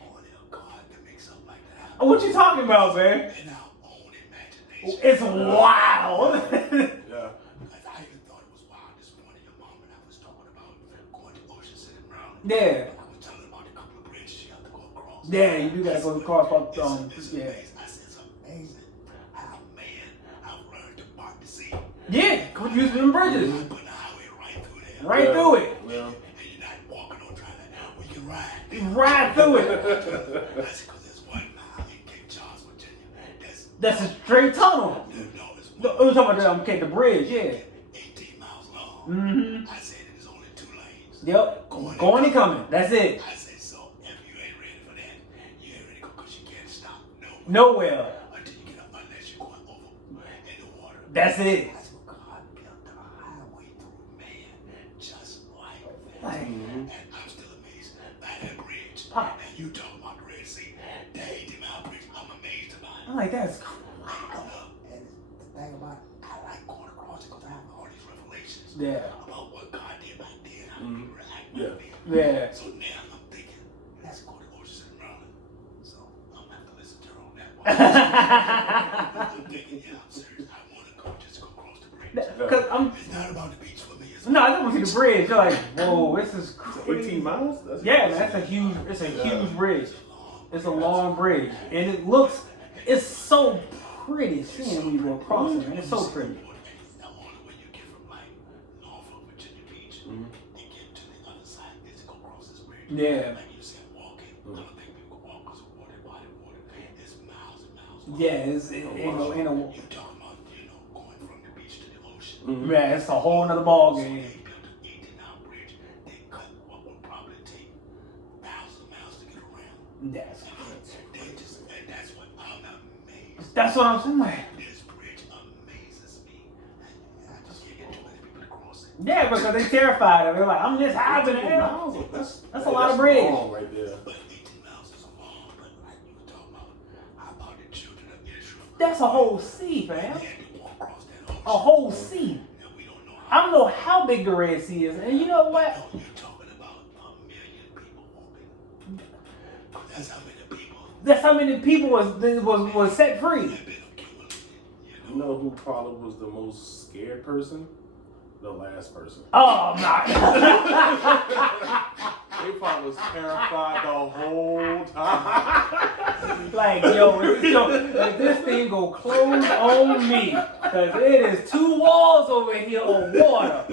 Only a God can make something like that happen. What you talking about, man? In our own imagination. It's wild. Yeah. I even thought it was wild this morning. Your mom and I was talking about going to Ocean City, Maryland. Yeah. And I was telling her about the couple of bridges you have to go across. Yeah, you do gotta go across. It's Yeah. amazing. I said it's amazing how, man, I've learned to part the sea. Yeah, go use them bridges. I put the highway right through there. Right through it. Yeah. And you're not walking on dry land. We can ride. Right through it. That's because there's 1 mile in Cape Charles, Virginia. That's a straight tunnel. No, it's No, we're talking about the bridge, yeah. 18 miles long. Mm-hmm. I said it is only 2 lanes. Yep. Going and coming. That's it. I said, so if you ain't ready for that, you ain't ready to go because you can't stop. No. Nowhere. Until you get up, unless you're going over in the water. That's it. That's what God built the highway through man, just like that. Like, And I'm still amazed by that bridge. Pop. And you talking about the Red Sea, that 18-mile bridge, I'm amazed about it. I'm like, that's And the thing about it, I like going across it because I have all these revelations yeah. about what God did back then, how Mhm. people react Yeah. back then. Yeah. So now I'm thinking, let's go to Ocean City, Maryland. So I'm gonna have to listen to her on that one. I'm thinking, yeah, I'm serious. I want to go, just go across the bridge. Cause I'm It's not about the beach for me. It's no, I just want to see the bridge. You're like, whoa, this is 18 crazy. miles? That's Yeah, man, that's a huge. It's a huge bridge. It's a long bridge, and it looks. It's so pretty seeing when you go across it, man. It's so pretty. the only way you get from like Norfolk, Virginia Beach, Mhm. and get to the other side is to go across this bridge. Yeah. Like you said, walking. I don't think people can walk because water, body water. It's miles and miles. Yeah, it ain't no. You're talking about, going from the beach to the ocean. Man, it's a whole nother ball So game. they built an 18-mile bridge. They cut what would probably take thousands of miles to get around. That's And that's what I'm amazed. that's what I'm saying. Like, This bridge amazes me. I just can't get too many people to cross it. yeah, because they terrified of it. They're like, I'm this high in the air. That's a lot of bridge. long right there. But 18 miles is long. But like you were talking about, how about the children of Israel? That's a whole sea, They fam. had to walk across that ocean. A whole sea. And we don't know I how. don't know how big the Red Sea is, and you know what? No, you're talking about 1 million people walking. That's how many people That's how many people was set free. have been accumulated. You know who probably was the most scared person? The last person. Oh my! They probably was terrified the whole time. Like yo, if this thing go close on me, cause it is 2 walls over here on water.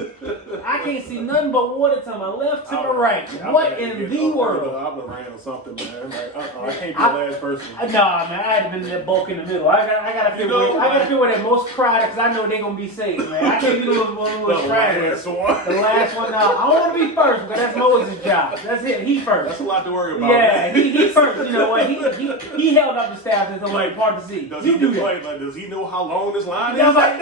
I can't see nothing but water to my left, to my right. What in the world? I would have ran or something, man. Like, I can't be the last person. Nah, man, I had been in that bulk in the middle. I gotta feel I gotta feel where that most crowded, because I know they gonna be safe, man. I can't be the one who was crowded. Last one. The last one, now I don't want to be first because that's Moses' job. That's it. He first. That's a lot to worry about. Yeah, man. he first. You know what? He held up the staff until like part to see. Does You he do do that. like, does he know how long this line is? Yeah, like,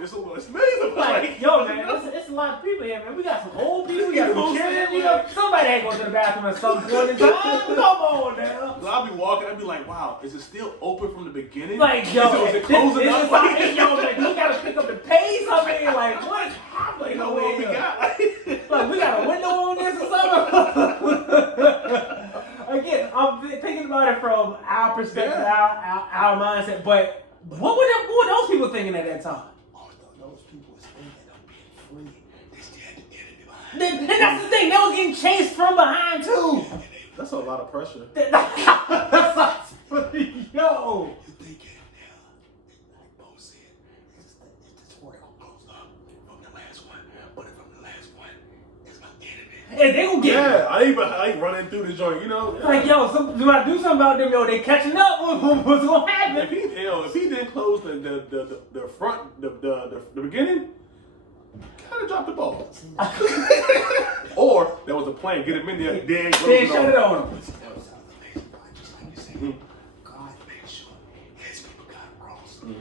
It's amazing. like, yo, man, it's a lot of people here, man. We got some old people, we got some children, you know. Somebody ain't going to the bathroom at some point in time. Come on now. I'll be walking, I'll be like, wow, is it still open from the beginning? Like, yo, is it closing up? yo, man, we got to pick up the pace. I mean, like, what's happening You know what we over here? got? Like, we got a window on this or something. Again, I'm thinking about it from our perspective, our mindset. But what were those people thinking at that time? Oh, those people was thinking of being free. They still had the enemy behind. Then that's the thing. They was getting chased from behind too. That's a lot of pressure. Yo. You thinking now, like Bo said, it's this war gonna close up from the last one. But from the last one, it's my enemy. and they gonna get me. Yeah, I ain't running through the joint, you know. Like, yo, do I do something about them? Yo, they catching up. What's gonna happen? If he didn't close the front, the beginning, kind of dropped the ball. Or there was a plan, get him in there, then close Then it shut it off. on them. That was the amazing part, just like you said. God made sure his people got across. And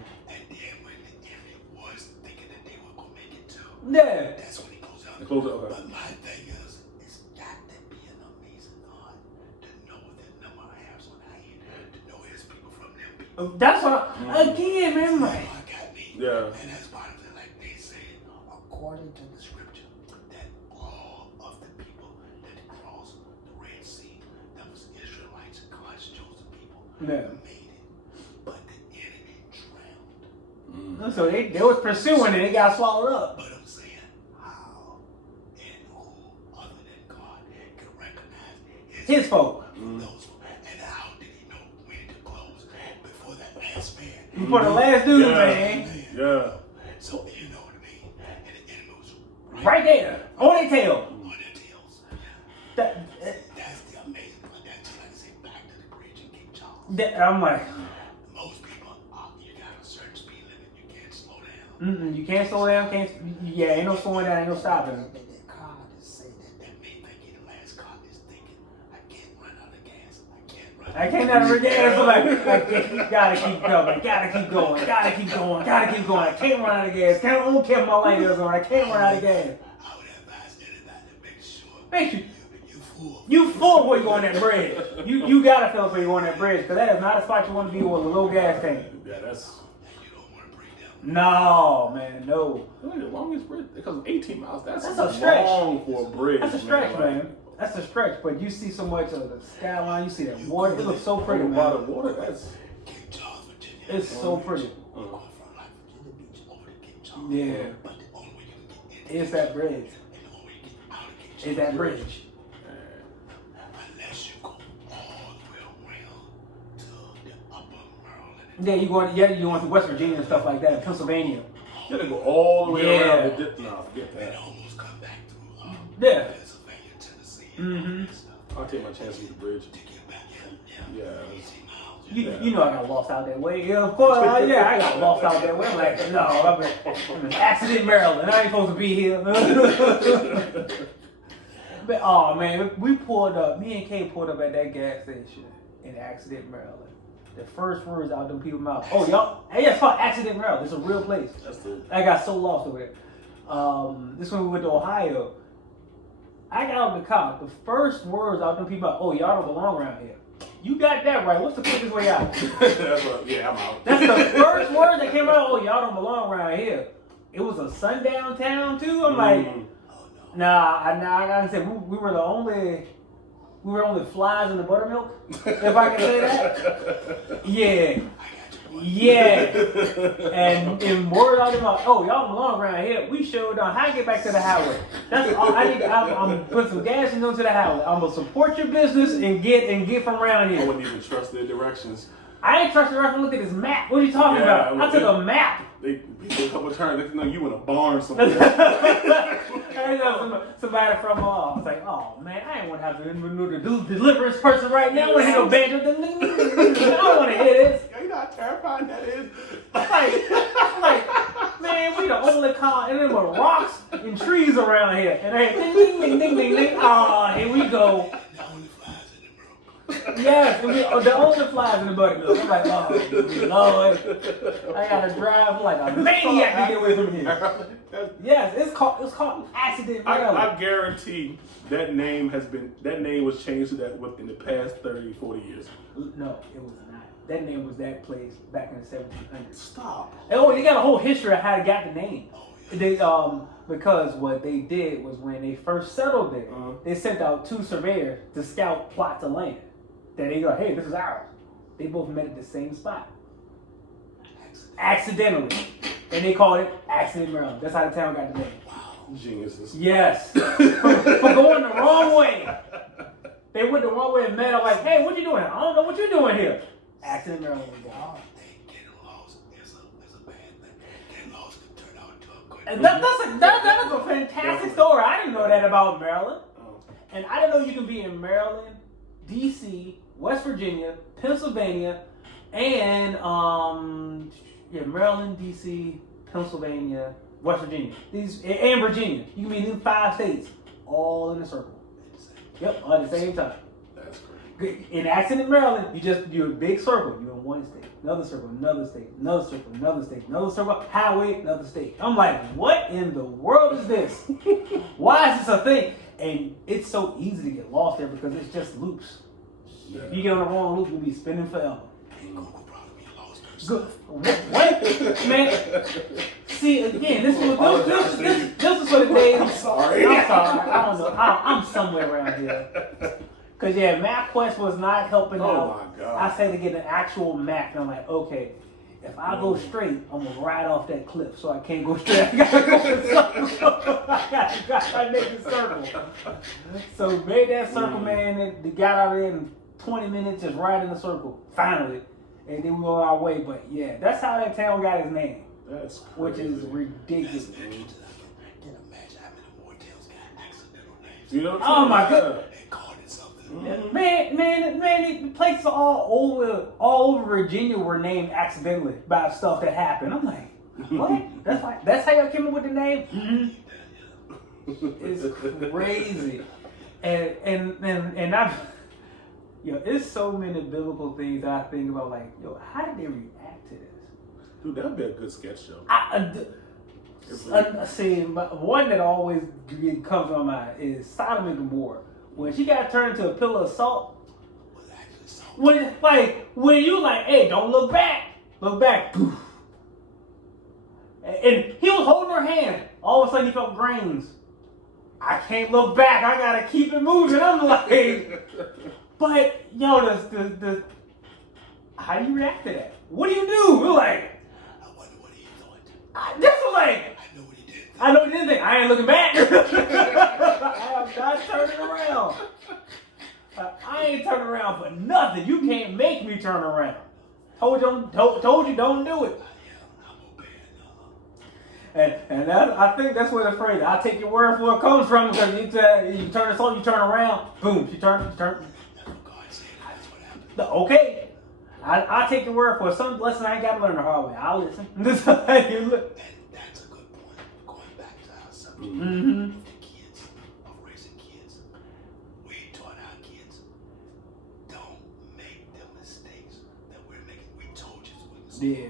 then when the enemy was thinking that they were going to make it too, Yeah. that's when he goes out. They close it, okay. But my thing is, it's got to be an amazing God to know the number of hairs on our head, to know his people from them people. That's what again, man. Like, God got me. Yeah. And that's part of it, like they said, according to the scripture, that all of the people that crossed the Red Sea, that was Israelites, God's chosen people, Yeah. made it. But the enemy drowned. so they was pursuing it. It got swallowed up. But I'm saying, how and who other than God can recognize His folk. those, and how did he know when to close before that last man? For the last dude, Yeah. man. Yeah. So you know what I mean? And the enemy was Right there. On their tail. on their tails. That, That's the amazing part. That's like I say, back to the bridge and King Charles. I'm like, Most people, you got a certain speed limit. You can't slow down. you can't slow down. Yeah, ain't no slowing down. Ain't no stopping. That car is saying that may think he the last car is thinking, I can't run out of gas. I can't run. I can't out of the gas. I'm like, gotta keep going. Gotta keep going. Gotta keep going. Gotta keep going. I can't run out of gas. I don't care if my light is on. I can't run out of gas. I would advise anybody to make sure Make you. you fool. You full before you go on that bridge. You gotta feel before you go on that bridge, because that is not a spot you want to be with a low gas tank. Yeah, that's You don't want to break down. No, man, no. really the longest bridge because 18 miles. That's a stretch. long for a bridge. That's a stretch, Like, man. That's a stretch. But you see so much of the skyline. You see that water. It looks so pretty, By the man. water, that's King Charles, Virginia. It's so pretty. Going from like Virginia Beach over to King Charles. Yeah. But the only way you can get in It's that bridge. and the only way you get out of King Charles It's that bridge. unless you go all the way around to the upper Maryland. Yeah, you going to West Virginia and stuff like that, Pennsylvania. you gotta go all the way Yeah. around. No, forget And that. almost come back through Yeah. Pennsylvania, Tennessee, Mhm. and stuff I'll take my chances with the bridge. to get back. Yeah. 18 miles. You know I got lost out that way. Yeah, of course. Yeah, I got lost out that way. I'm like, no, I'm in accident, Maryland. I ain't supposed to be here. But oh man, we pulled up. Me and Kay pulled up at that gas station in Accident, Maryland. The first words out them people's mouth. Oh y'all, hey, yeah, it's called Accident, Maryland. It's a real place. That's the I got so lost over there. This when we went to Ohio. I got out the car. The first words out them people, oh y'all don't belong around here. You got that right. What's the quickest way out? that's what. Yeah, I'm out. That's the first word that came out. Oh, y'all don't belong around here. It was a sundown town too. I'm like, nah. I gotta say we were only flies in the buttermilk, if I can say that. Yeah, yeah. And word out about, oh, y'all belong around here. We showed on how to get back to the highway. That's all I need. I'm put some gas into the highway. I'm gonna support your business and get from around I here. wouldn't even trust their directions. I ain't trust the rest. Look at this map. What are you talking Yeah, about? I took a map. They did a couple of turns. They know you in a barn somewhere. I know somebody from I was like, oh man, I ain't want to have to know the deliverance person right now. I want to hear no banjo. I don't want to hear this. You know how terrifying that is. Like, man, we the only car, and there were rocks and trees around here, and I ding ding ding ding ding ding. Oh, here we go. The only flies in the room. Yes, the only flies in the buttermilk. I'm like, oh Lord, I gotta drive like a maniac to get away from here. Yes, it's called Accident, Maryland. I guarantee that name was changed to that within the past 30, 40 years. No, it was not. That name was that place back in the 1700s. Stop. Oh, they got a whole history of how they got the name. They because what they did was when they first settled there, they sent out 2 surveyors to scout plots of land. That they go, hey, this is ours. They both met at the same spot. Accidentally. And they called it Accident, Maryland. That's how the town got the name. Geniuses. Yes. for going the wrong way. They went the wrong way and met up like, hey, what you doing? I don't know what you're doing here. Accident, Maryland was there. I think getting lost is a bad thing. Getting lost can turn out into a good And that is a fantastic story. I didn't know that about Maryland. And I didn't know you can be in Maryland, D.C., West Virginia, Pennsylvania, and Maryland, D.C., Pennsylvania, West Virginia, and Virginia. You can be in 5 states, all in a circle. Yep, all at the same time. That's crazy. In accident Maryland, you're a big circle. You're in one state, another circle, another state, another circle, another state, another circle, highway, another state. I'm like, what in the world is this? Why is this a thing? And it's so easy to get lost there because it's just loops. Yeah. If you get on the wrong loop, you'll be spinning forever. Google probably be lost or Good. something. What? Man, see, again, this is for the days. I'm sorry. I'm sorry. I don't know. I'm somewhere around here. Because, yeah, MapQuest was not helping Oh, out. my God. I say to get an actual map, and I'm like, okay, if I go straight, I'm going to ride off that cliff, so I can't go straight. I got to go in a circle. I got to make a circle. So made that circle, man, and they got out there in 20 minutes, just right in the circle, finally. And then we go our way. But, yeah, that's how that town got its name, That's which crazy. is ridiculous. That's interesting. I can imagine how many mortals got accidental names. You know what Oh, I'm my saying? goodness. They called it something. Man, the places all over Virginia were named accidentally by stuff that happened. I'm like, what? That's how y'all came up with the name? It's crazy. And I've, it's so many biblical things that I think about, like, how did they react to this? Dude, that'd be a good sketch show. See, one that always comes to my mind is Sodom and Gomorrah. When she got turned into a pillar of salt, Was actually something. when you like, hey, don't look back, poof. And he was holding her hand. All of a sudden, he felt grains. I can't look back. I gotta keep it moving. I'm like, but the how do you react to that? What do you do? We're like, I wonder what he thought. this was like. I know what he did. I know what you think. I ain't looking back. I am not turning around. I ain't turning around for nothing. You can't make me turn around. Told you don't do it. I'm obeying. And I think that's where the phrase "I take your word for it" comes from, because you turn the soul, you turn around, boom, you turn. That's what God said. That's what happened. Okay, I take your word for it. Some lesson I ain't got to learn the hard way. I'll listen. This is how you look. And that's a good point. Going back to our subject Mm-hmm. of the kids, of raising kids. We taught our kids, don't make the mistakes that we're making. We told you it was Yeah.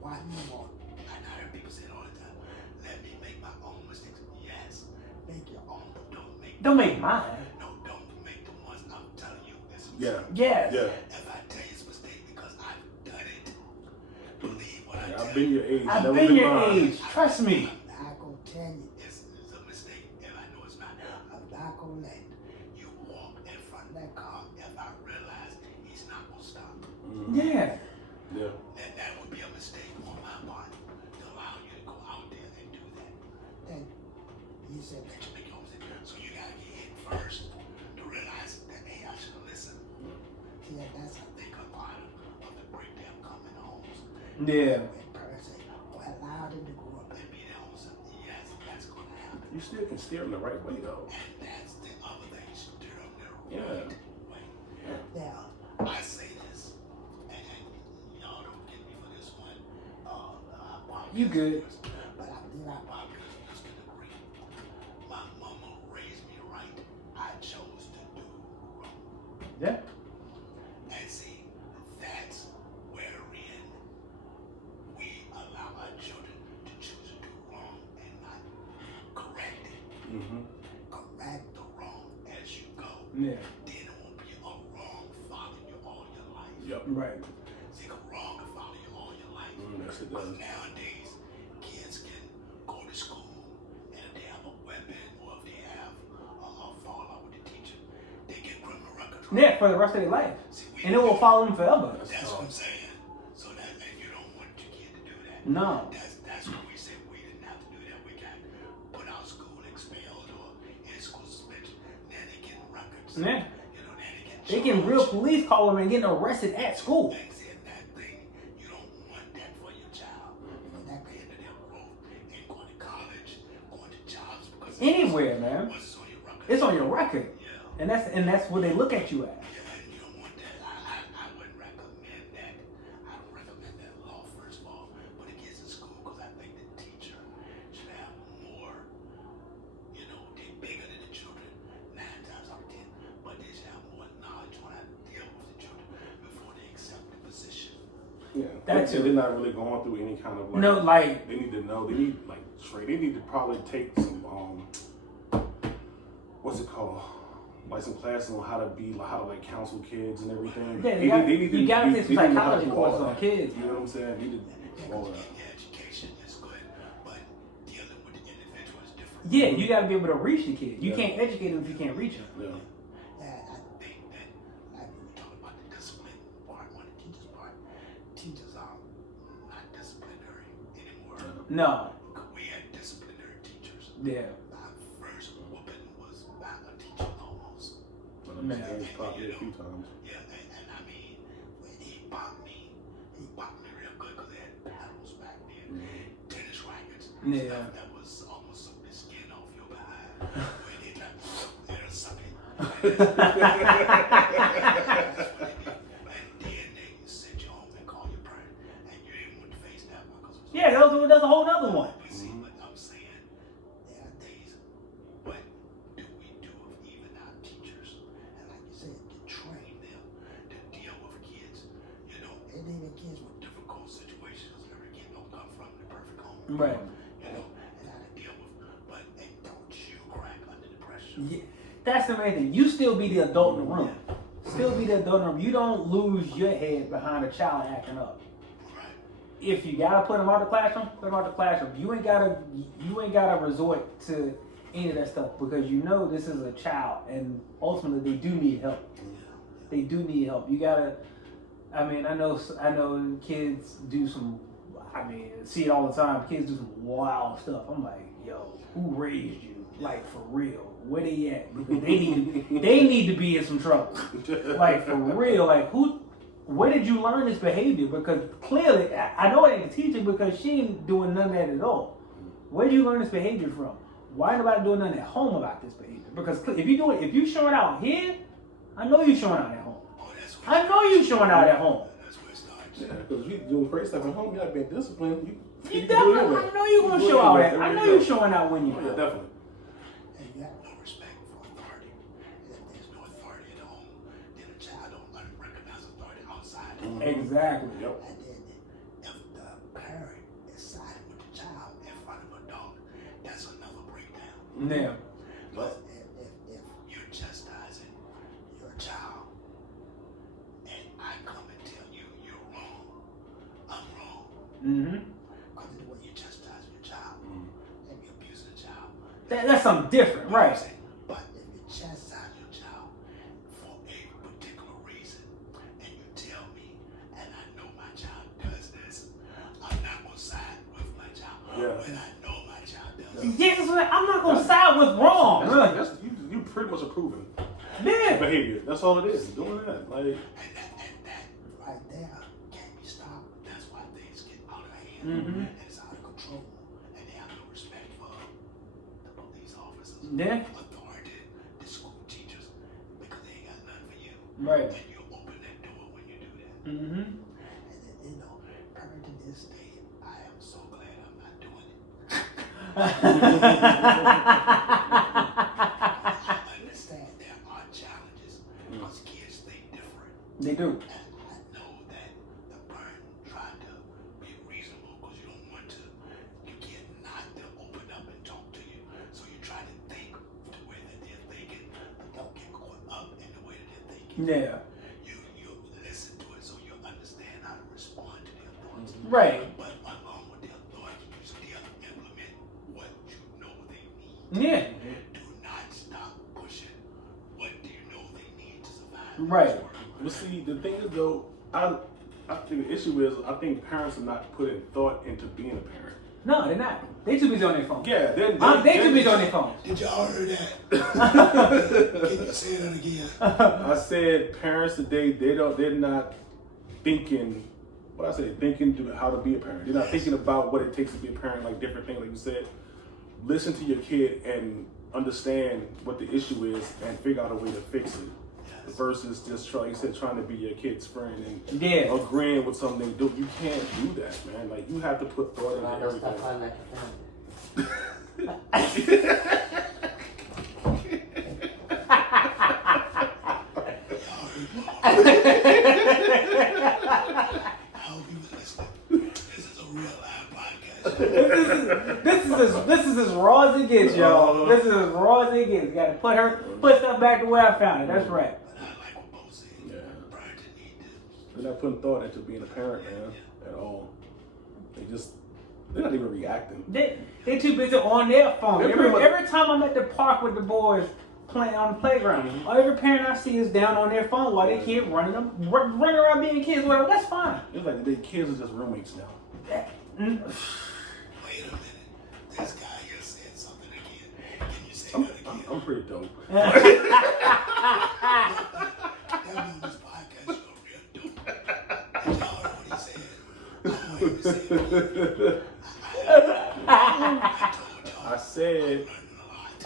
Why you want? And I heard people say it all the time. Let me make my own mistakes. Yes, make your own, but Don't make mine. No, don't make the ones I'm telling you. It's a Yeah. Yes. Yeah. If I tell you it's a mistake because I've done it, believe what I Yeah, tell I've been you. your age. I've never been your mine. age. Trust me. I'm not gonna tell you it's a mistake if I know it's not. I'm not gonna let you walk in front of that car if I realize he's not gonna stop. Yeah. Yeah. That would be a mistake on my part to allow you to go out there and do that. Then you said that you make your own mistake. So you gotta get hit first to realize that, hey, I should listen. Yeah, that's I think a part of the breakdown coming homes. Yeah. When parents say, oh, allow them to grow up and be their own self. Yes, that's gonna happen. You still can steer in the right way though. And that's the other thing, steer them the Yeah. right way. Now, I say this, and y'all don't get me for this one. You good. But I believe our population can agree. My mama raised me right. I chose to do wrong. Yeah. And see, that's wherein we allow our children to choose to do wrong and not correct it. Mm-hmm. Correct the wrong as you go. Yeah. Then it won't be a wrong following you all your life. Yep. Right. See, a wrong can follow you all your life. Yes, it But does. nowadays, kids can go to school, and if they have a weapon or if they have a fallout with the teacher, they get criminal record. Yeah, for the rest of their life. See, And it will follow them forever. That's what I'm saying. So that, and you don't want your kid to do that. No. That's what we said we didn't have to do that. We got put out school expelled or in school suspension. Then they get records. Yeah. You know, then They getting real police call them and getting arrested at school. things in that thing. You don't want that for your child. And that could hinder their growth and going to college, going to jobs because Anywhere, man. What's on your record? It's on your record. Yeah. And that's what they look at you as. Yeah, and you don't want that. I wouldn't recommend that. I don't recommend that law, first of all, when it gets in school, because I think the teacher should have more, you know, they're bigger than the children, 9 times out of 10, but they should have more knowledge on how to deal with the children before they accept the position. Yeah, That's they're not really going through any kind of like. No, like They need to know. They need like trade. They need to probably take some what's it called? Like some classes on how to like counsel kids and everything. yeah, You gotta take some psychology courses on kids. You know what I'm saying? They need Yeah, to all because that. education is good, but dealing with the individual is different. Yeah, you gotta be able to reach the kid. You Yeah. can't educate them if you can't reach them. Yeah. And I think that, like when we talk about the discipline part, on the teacher's part, teachers are not disciplinary anymore. No. We had disciplinary teachers. Yeah. My first whooping was by a teacher almost. Man. He's popped me a few times. Yeah, and I mean, when he popped me real good because they had paddles back then, tennis rackets, Yeah. stuff that was almost suck the skin off your behind. When they like, they'll suck it. And then they send you home and call you parent, and you didn't want to face that one because it was Yeah, that's a whole nother one. You see, but I'm saying there are days. What do we do with even our teachers? And like you said, to train them to deal with kids. You know, and even kids with difficult situations. Every kid don't come from the perfect home. Right. You know, and how to deal with. But they don't you crack under the pressure. Yeah, that's the main thing. You still be the adult in the room. Still be the adult in the room. You don't lose your head behind a child acting up. Right. If you gotta put them out the classroom, put them out the classroom. You ain't gotta resort to any of that stuff because you know this is a child and ultimately they do need help. They do need help. You gotta. I mean, I know kids do some. I mean, see it all the time. Kids do some wild stuff. I'm like, yo, who raised you? Like for real? Where they at? Because they need to be in some trouble. Like for real. Like who? Where did you learn this behavior? Because clearly, I know it ain't the teacher because she ain't doing none of that at all. Where did you learn this behavior from? Why ain't nobody doing nothing at home about this behavior? Because if you showing out here, I know you showing out at home. Oh, that's where I know you showing out at home. That's where it starts. Yeah, because you doing crazy stuff at home, you gotta be disciplined. You can do it definitely, anyway. I know you gonna You show do it out anyway. at. I There know you you go. showing out when you. Yeah, definitely. And you have no respect for authority. And if there's no authority at home, then a child don't learn to recognize authority outside. Exactly. Yep. And then if the parent is siding with the child in front of an adult, that's another breakdown. Yeah. But if you're chastising your child and I come and tell you you're wrong, I'm wrong. Mm-hmm. Because of the way you chastise your child and you abuse the child. That's something different, right? But if you chastise your child for a particular reason and you tell me and I know my child does this, I'm not going to side with my child. Yeah. When I know my child does it. Yes, I'm not gonna side with wrong. Really. That's you pretty much approving Yeah. behavior. That's all it is. Doing that. Like And that right there can't be stopped. That's why things get out of hand Mm-hmm. and it's out of control. And they have no respect for the police officers, Yeah. authority, the school teachers, because they ain't got nothing for you. Right. And you open that door when you do that. Mm-hmm. And then, you know, prior to this day, I am so glad I'm not doing it. I understand there are challenges because kids think different. They do. And I know that the parent tried to be reasonable because you don't want to, you get not to open up and talk to you. So you try to think the way that they're thinking, but don't get caught up in the way that they're thinking. Yeah. You listen to it so you'll understand how to respond to their thoughts. Right. But along with their thoughts, you still implement what you know they need. Yeah. Do not stop pushing what do you know they need to survive. Right. But see, the thing is though, I think the issue is I think parents are not putting thought into being a parent. No, they're not. They too busy on their phone. Yeah, They too busy on their phones. Did y'all hear that? Can you say that again? I said parents today they're not thinking thinking how to be a parent. They're not thinking about what it takes to be a parent, like different things like you said. Listen to your kid and understand what the issue is and figure out a way to fix it. Versus just trying to be your kid's friend and agreeing with something. You can't do that, man. Like you have to put thought into everything. I hope you was listening. This is a real live podcast. This is as raw as it gets, y'all. This is as raw as it gets. Got to put stuff back the way I found it. That's right. But I like what Bo said. Brian didn't need this. They're not putting thought into being a parent, man, at all. They're not even reacting. They're too busy on their phone. Every time I'm at the park with the boys playing on the playground, every parent I see is down on their phone while their kid running around being kids. Well, that's fine. It's like the kids are just roommates now. Wait a minute. This guy just said something again. Can you say that again? I'm pretty dope. That means this podcast is real dope. Did y'all heard what he said? I want him to say it.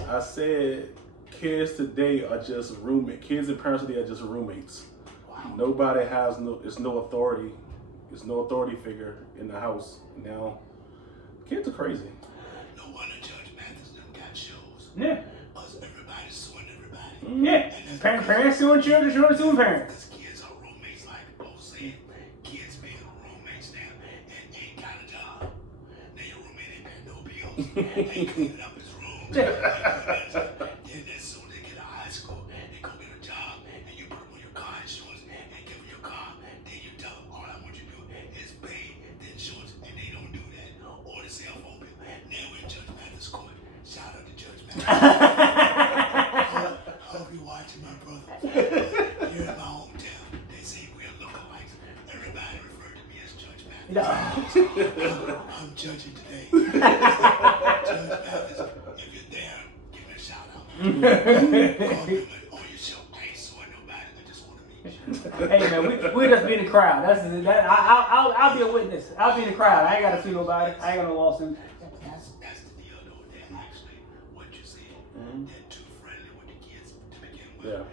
I said kids today are just roommates. Kids and parents today are just roommates. Wow. Nobody has it's no authority. There's no authority figure in the house. Now, kids are crazy. No wonder Judge Mathis them got shows. Yeah. Because everybody's suing everybody. Yeah. Parents suing children, children suing parents. Because kids are roommates, like Bo said. Kids being roommates now and ain't got a job. Now your roommate ain't paying no bills. Ain't cleaning up his room. Then as soon as they get out of high school, they go get a job and you put them on your car insurance and give them your car. Then you tell them, all I want you to do is pay the insurance, and they don't do that. Or the cell phone bill. Now we're in Judge Mathis court. Shout out to Judge Mathis. I hope you're watching, my brother. Here in my hometown, they say we're lookalikes. Everybody refer to me as Judge Mathis. I'm judging today. Judge Mathis, if you're there, give me a shout out. Call me on your show. I ain't suing nobody. I just want to meet you. Hey man, we just be in the crowd. I'll be a witness. I'll be in the crowd. I ain't gotta sue nobody. I ain't got no lawsuit. That's the deal, though. They're actually what you said. They're too friendly with the kids to begin with, Yeah. and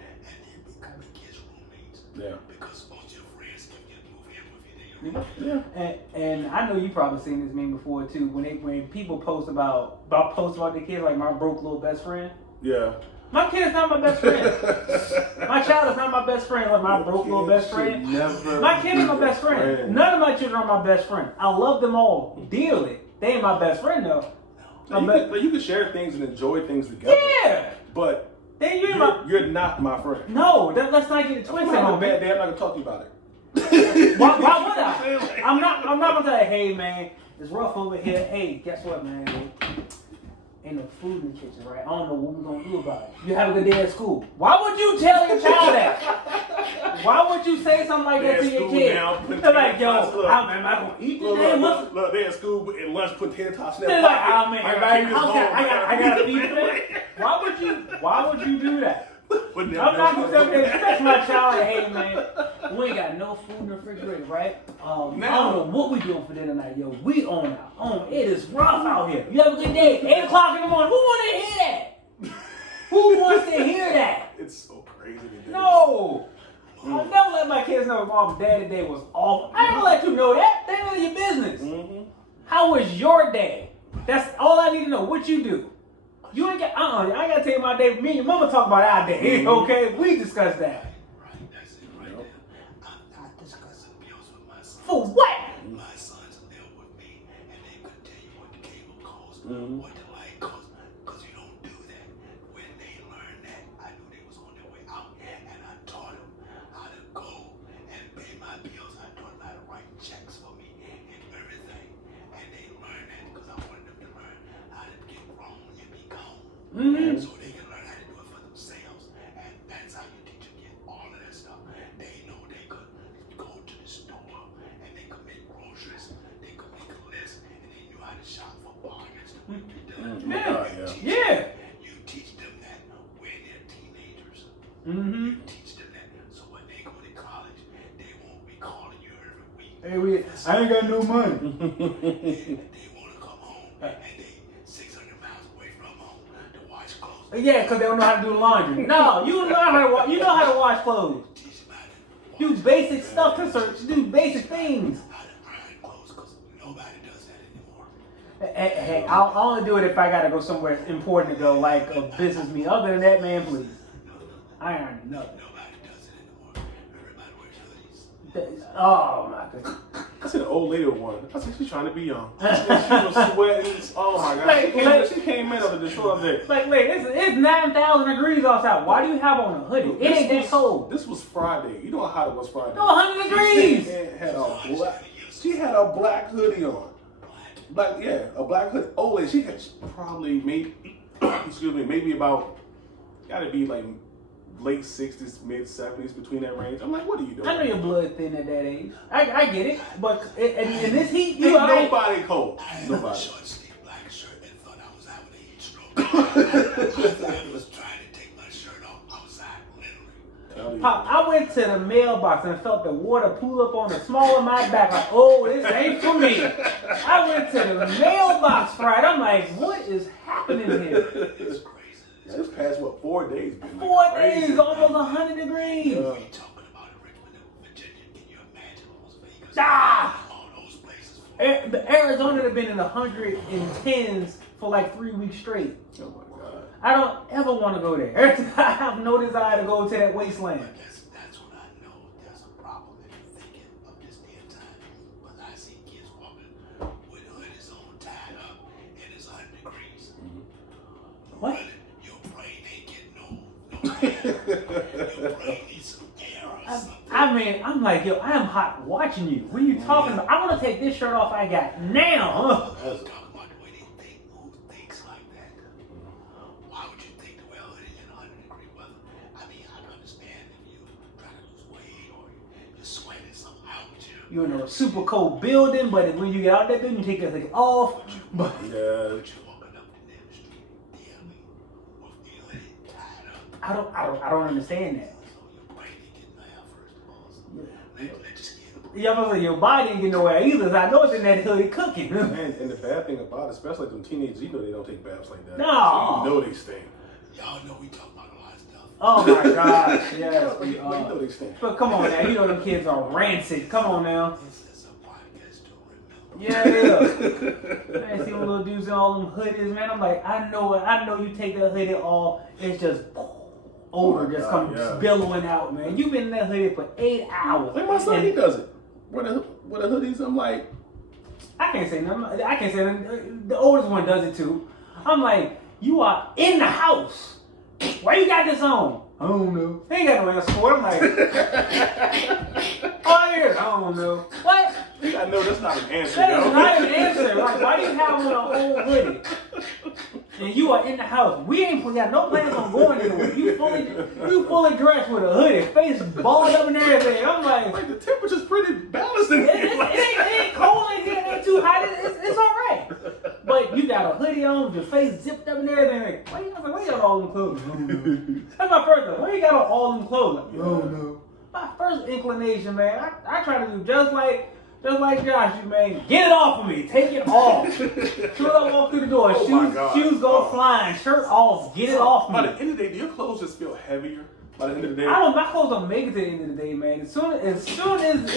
they become the kids' roommates. Yeah. Because most of your friends can get move in with you. Then Yeah. And I know you probably seen this meme before too. When people post about their kids, like my broke little best friend. Yeah. My kid is not my best friend. My child is not my best friend. Like my broke little best friend. My kid ain't my best friend. None of my children are my best friend. I love them all dearly. They ain't my best friend though. You can share things and enjoy things together. Yeah. But Then you're not my friend. No, let's not get it twisted. I'm a bad dad. I'm not gonna talk to you about it. Why would I? I'm not gonna say, hey man, it's rough over here. Hey, guess what, man? Ain't no food in the kitchen, right? I don't know what we're gonna do about it. You have a good day at school. Why would you tell your child that? Why would you say something like that to your kid? They're like, yo, how am I gonna eat this damn muffin? Look, they're at school in lunch, put tater tots in their They're like, pocket. oh man, everybody, I gotta feed them. Why would you do that? I'm not gonna tell you expect my child, like, hey man, we ain't got no food in the refrigerator, right? I don't know what we doing for dinner tonight, yo. We on our own. It is rough out here. You have a good day. 8 o'clock in the morning. Who want to hear that? Who wants to hear that? It's so crazy today. No. I'll never let my kids know if mom and dad today was awful. I ain't gonna let you know that. They none of your business. How was your day? That's all I need to know. What you do? You ain't got, I ain't gotta tell you my day. Me and your mama talk about our day, okay? We discussed that. Right, that's it right there. I'm not discussing bills with my son. For what? My sons live with me, and they could tell you what the cable costs, what the light costs, because you don't do that. When they learned that, I knew they was on their way out, and I taught them how to go and pay my bills. I taught them how to write checks for me and everything, and they learned that because I wanted them to learn how to get grown and be gone. So they can learn how to do it for themselves, and that's how you teach them get all of that stuff. They know they could go to the store and they could make groceries, they could make a list, and they knew how to shop for bargains. Yeah. You teach them that when they're teenagers. Mm-hmm. You teach them that so when they go to college, they won't be calling you every week. Hey, I ain't got no money. They want to come home and they 600 miles away from home to watch clothes. Yeah, because they don't know how to do laundry. No, you learn how to wash. You know how to wash clothes. Teach them how to Do basic stuff to search. Do basic things. how to iron clothes because nobody does that anymore. Hey, I'll only do it if I gotta go somewhere important to go, like a business meeting. Other than that, man, please. I ain't nothing. Nobody does it anymore. Everybody wears hoodies. Oh my goodness. I seen an old lady with one. I said she's trying to be young. She was sweating. Oh my god. She came in over the short of it. Like, wait, it's 9,000 degrees outside. Why do you have on a hoodie? It ain't that cold. This was Friday. You know how hot it was Friday. No, 100 degrees. She had a black hoodie on. Black, yeah, a black hoodie. Oh, wait, she had probably maybe about, gotta be like late 60s, mid 70s, between that range. I'm like, what are you doing? I know your blood thin at that age. I get it, but in this heat, Ain't you alright. nobody cold. I had a Nobody. short sleeve black shirt and thought I was having a heat stroke. I was trying to take my shirt off outside, literally. Pop, I went to the mailbox and felt the water pool up on the small of my back. Like, oh, this ain't for me. I went to the mailbox Friday. I'm like, what is happening here? It's crazy. This past, what, 4 days? Been 4 crazy. days, almost 100 degrees. We talking about in Richmond and Virginia. Can you imagine Las Vegas? Ah! All those places. Arizona have been in the 110s for like 3 weeks straight. Oh my god. I don't ever want to go there. I have no desire to go to that wasteland. That's when I know there's a problem in the thinking of this damn time. Because I see kids walking with hoodies on tied up and it's 100 degrees. What? Your brain ain't getting no air. Your brain needs some air or something. I mean, I'm like, yo, I am hot watching you. What are you talking about? I want to take this shirt off I got now. I was talking about the way they think. Who thinks like that? Why would you think to wear a hoodie in 100-degree weather? I mean, I can understand if you try to lose weight or you're sweating something out with you. You're in a super cold building, but when you get out that building, you take that thing off. But Yeah. But you're walking up and down the street, daily, with your hoodie tied up. I don't understand that. So your brain ain't getting no air first of all. So let your skin. Yeah, I'm like, your body ain't get nowhere either. So I know it's in that hoodie cooking. And the bad thing about it, especially like them teenagers, you know they don't take baths like that. No. So you know they stink. Y'all know we talk about a lot of stuff. Oh my gosh, yes. You know they stink. But come on now, you know them kids are rancid. Come on now. It's a podcast to remember. Yeah, it is. Man, see them little dudes in all them hoodies, man. I'm like, I know you take that hoodie off, it's just odor just God, comes yeah. billowing out, man. You've been in that hoodie for 8 hours. Like my son, And he does it. With the hoodies, I'm like, I can't say nothing. I can't say nothing. The oldest one does it too. I'm like, you are in the house. Why you got this on? I don't know. They ain't got no answer for it. I'm like, oh yeah, I don't know. What? I know that's not an answer. That is yo. not an answer. Like, why do you have on a whole hoodie? And you are in the house. We ain't got no plans on going anywhere. You fully dressed with a hoodie, face balled up and everything. I'm like, Like the temperature's pretty balanced in it here. ain't cold in here, it ain't too hot. It's all right. But you got a hoodie on, your face zipped up and everything. Like, why you got all them clothes? That's my first one. Why you got on all them clothes? Like, oh no. My first inclination, man. I try to do just like Josh, you man. Get it off of me. Take it off. Soon as I walk through the door, Oh my God. shoes go flying, shirt off. Get it off By me. the end of the day, do your clothes just feel heavier? By the end of the day, I don't. My clothes don't make it to the end of the day, man. As soon as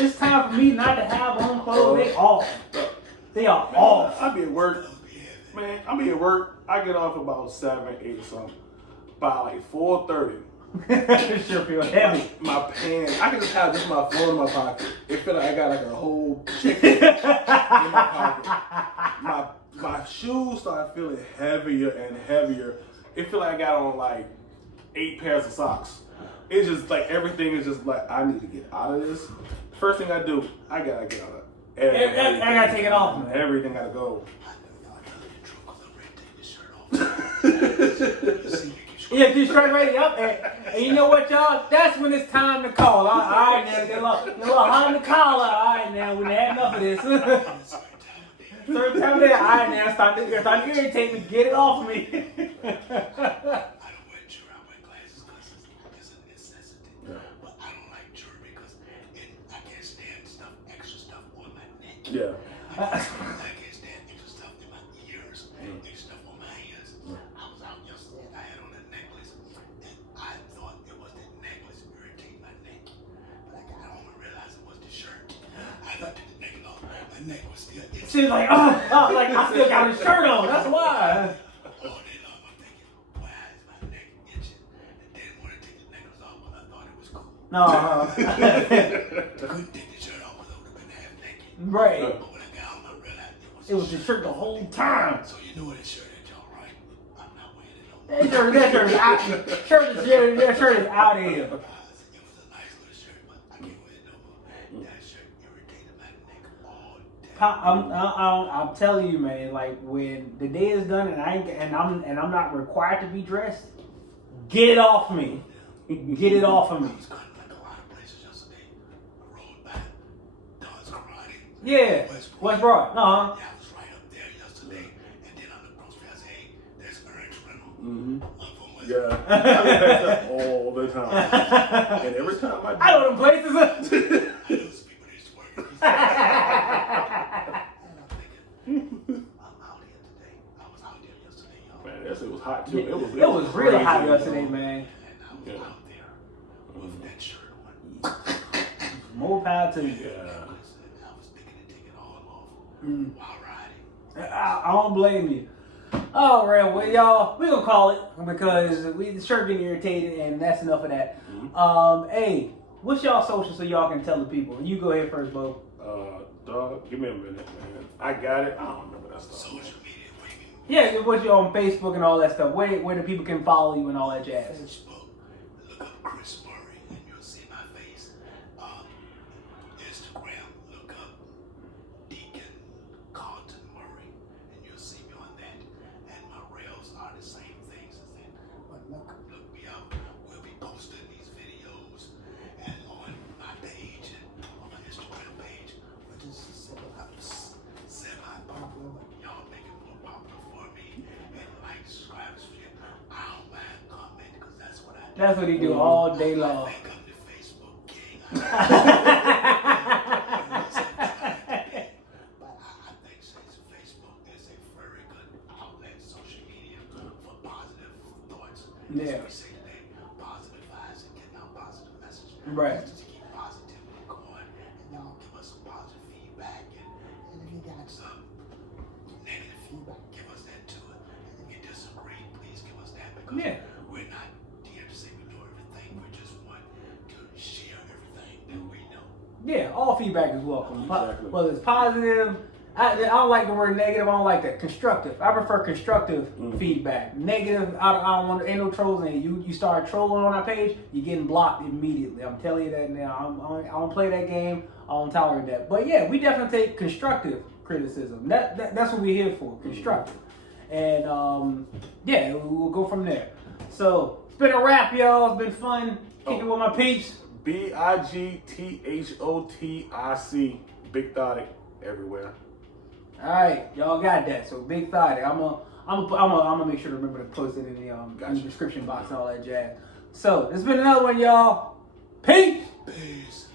it's time for me not to have on clothes, they off. They are off. I be at work, man. I be at work. I get off about 7, 8 or something. By like 4:30, It sure feel heavy. my pants. I can just have just my phone in my pocket. It feel like I got like a whole chicken in my pocket. My shoes start feeling heavier and heavier. It feel like I got on like 8 pairs of socks. It's just like everything is just like I need to get out of this. First thing I do, I gotta get out of it. I gotta take it off, man. Everything gotta go. I know y'all know the truth because I'm ready to take this shirt off. See, Yeah, you straight ready up, and you know what, y'all? That's when it's time to call. All right, now, get a little hot in the collar. All right, now, we had enough of this. Certain time of day, all right, now, it's time to irritate me. Get it off me. I don't wear jewelry. I wear glasses because it's a necessity. But I don't like jewelry because I can't stand extra stuff on my neck. Yeah. I can't stand extra stuff in my ears, extra stuff on my hands. I was out yesterday and I had on a neck was still itching. She was like, like I still got his shirt on. That's why. All day long, I'm thinking, why is my neck itching? And didn't want to take the necklace off, but I thought it was cool. No. Couldn't take the shirt off because I would have been half naked. Right. But when I got home, I realized It was the shirt the whole time. So you know what this shirt is, y'all, right? I'm not wearing it no more. That shirt is out. That shirt is out of here. It was a nice little shirt, but I can't wear it no more. That shirt irritated my neck all day. I'm telling you, man. Like when the day is done and I'm not required to be dressed, get it off me. Get it off of me. I was going like a lot of places yesterday. I rode by Don's Karate. Yeah. West Broad. Yeah, I was right up there yesterday. And then on the grocery, I said, hey, there's Ernst Rental. Mm-hmm. I'm from West Yeah, I pass that all the time. And every time I know them places. I know some people that used to work at these And I'm thinking, I'm out here today. I was out there yesterday, y'all. Man, that shit was hot too. It was real crazy, hot bro. yesterday, man. And I was out there with that shirt on. More power to you. Yeah. I was thinking of taking all off Mm. while riding. I don't blame you. All right, well, y'all, we gonna call it because the shirt getting irritated, and that's enough of that. Hey, what's y'all social so y'all can tell the people? You go ahead first, Bo. Dog, give me a minute, man. I got it. I don't remember that stuff. Social media, what do you mean? Yeah, what's you on Facebook and all that stuff? Where the people can follow you and all that jazz. Facebook, look up Chris Murray and you'll see my face. Instagram, look up Deacon Carlton Murray and you'll see me on that. And my rails are the same things as that. But look me up. We'll be posting these videos and on my page and on my Instagram page, which is semi-popular, but y'all make it more popular for me. And like, subscribe, share. I don't mind comment because that's what I do. That's what he do all day long. I think I'm the Facebook king. But I think Facebook is a very good outlet, social media, for positive thoughts. Yeah. As we say today, positive vibes and getting out positive message. Right. Just to keep positivity going. And y'all give us some positive feedback. And if you got some negative feedback, give us that too. And if you disagree, please give us that because Yeah. we're not here to say we know everything. We just want to share everything that we know. Yeah, all feedback is welcome. Exactly. Whether it's positive, I don't like the word negative. I don't like that. Constructive. I prefer constructive feedback. Negative, I don't want. Ain't no trolls in it. You start trolling on our page, you're getting blocked immediately. I'm telling you that now. I don't play that game. I don't tolerate that. But yeah, we definitely take constructive criticism. That's what we're here for. Constructive. And yeah, we'll go from there. So it's been a wrap, y'all. It's been fun kicking with my peeps. BIGTHOTIC, Big Thottic, everywhere. All right, y'all got that. So Big Thotty, I'm gonna make sure to remember to post it in the description box and all that jazz. So it's been another one, y'all. Peace. Peace.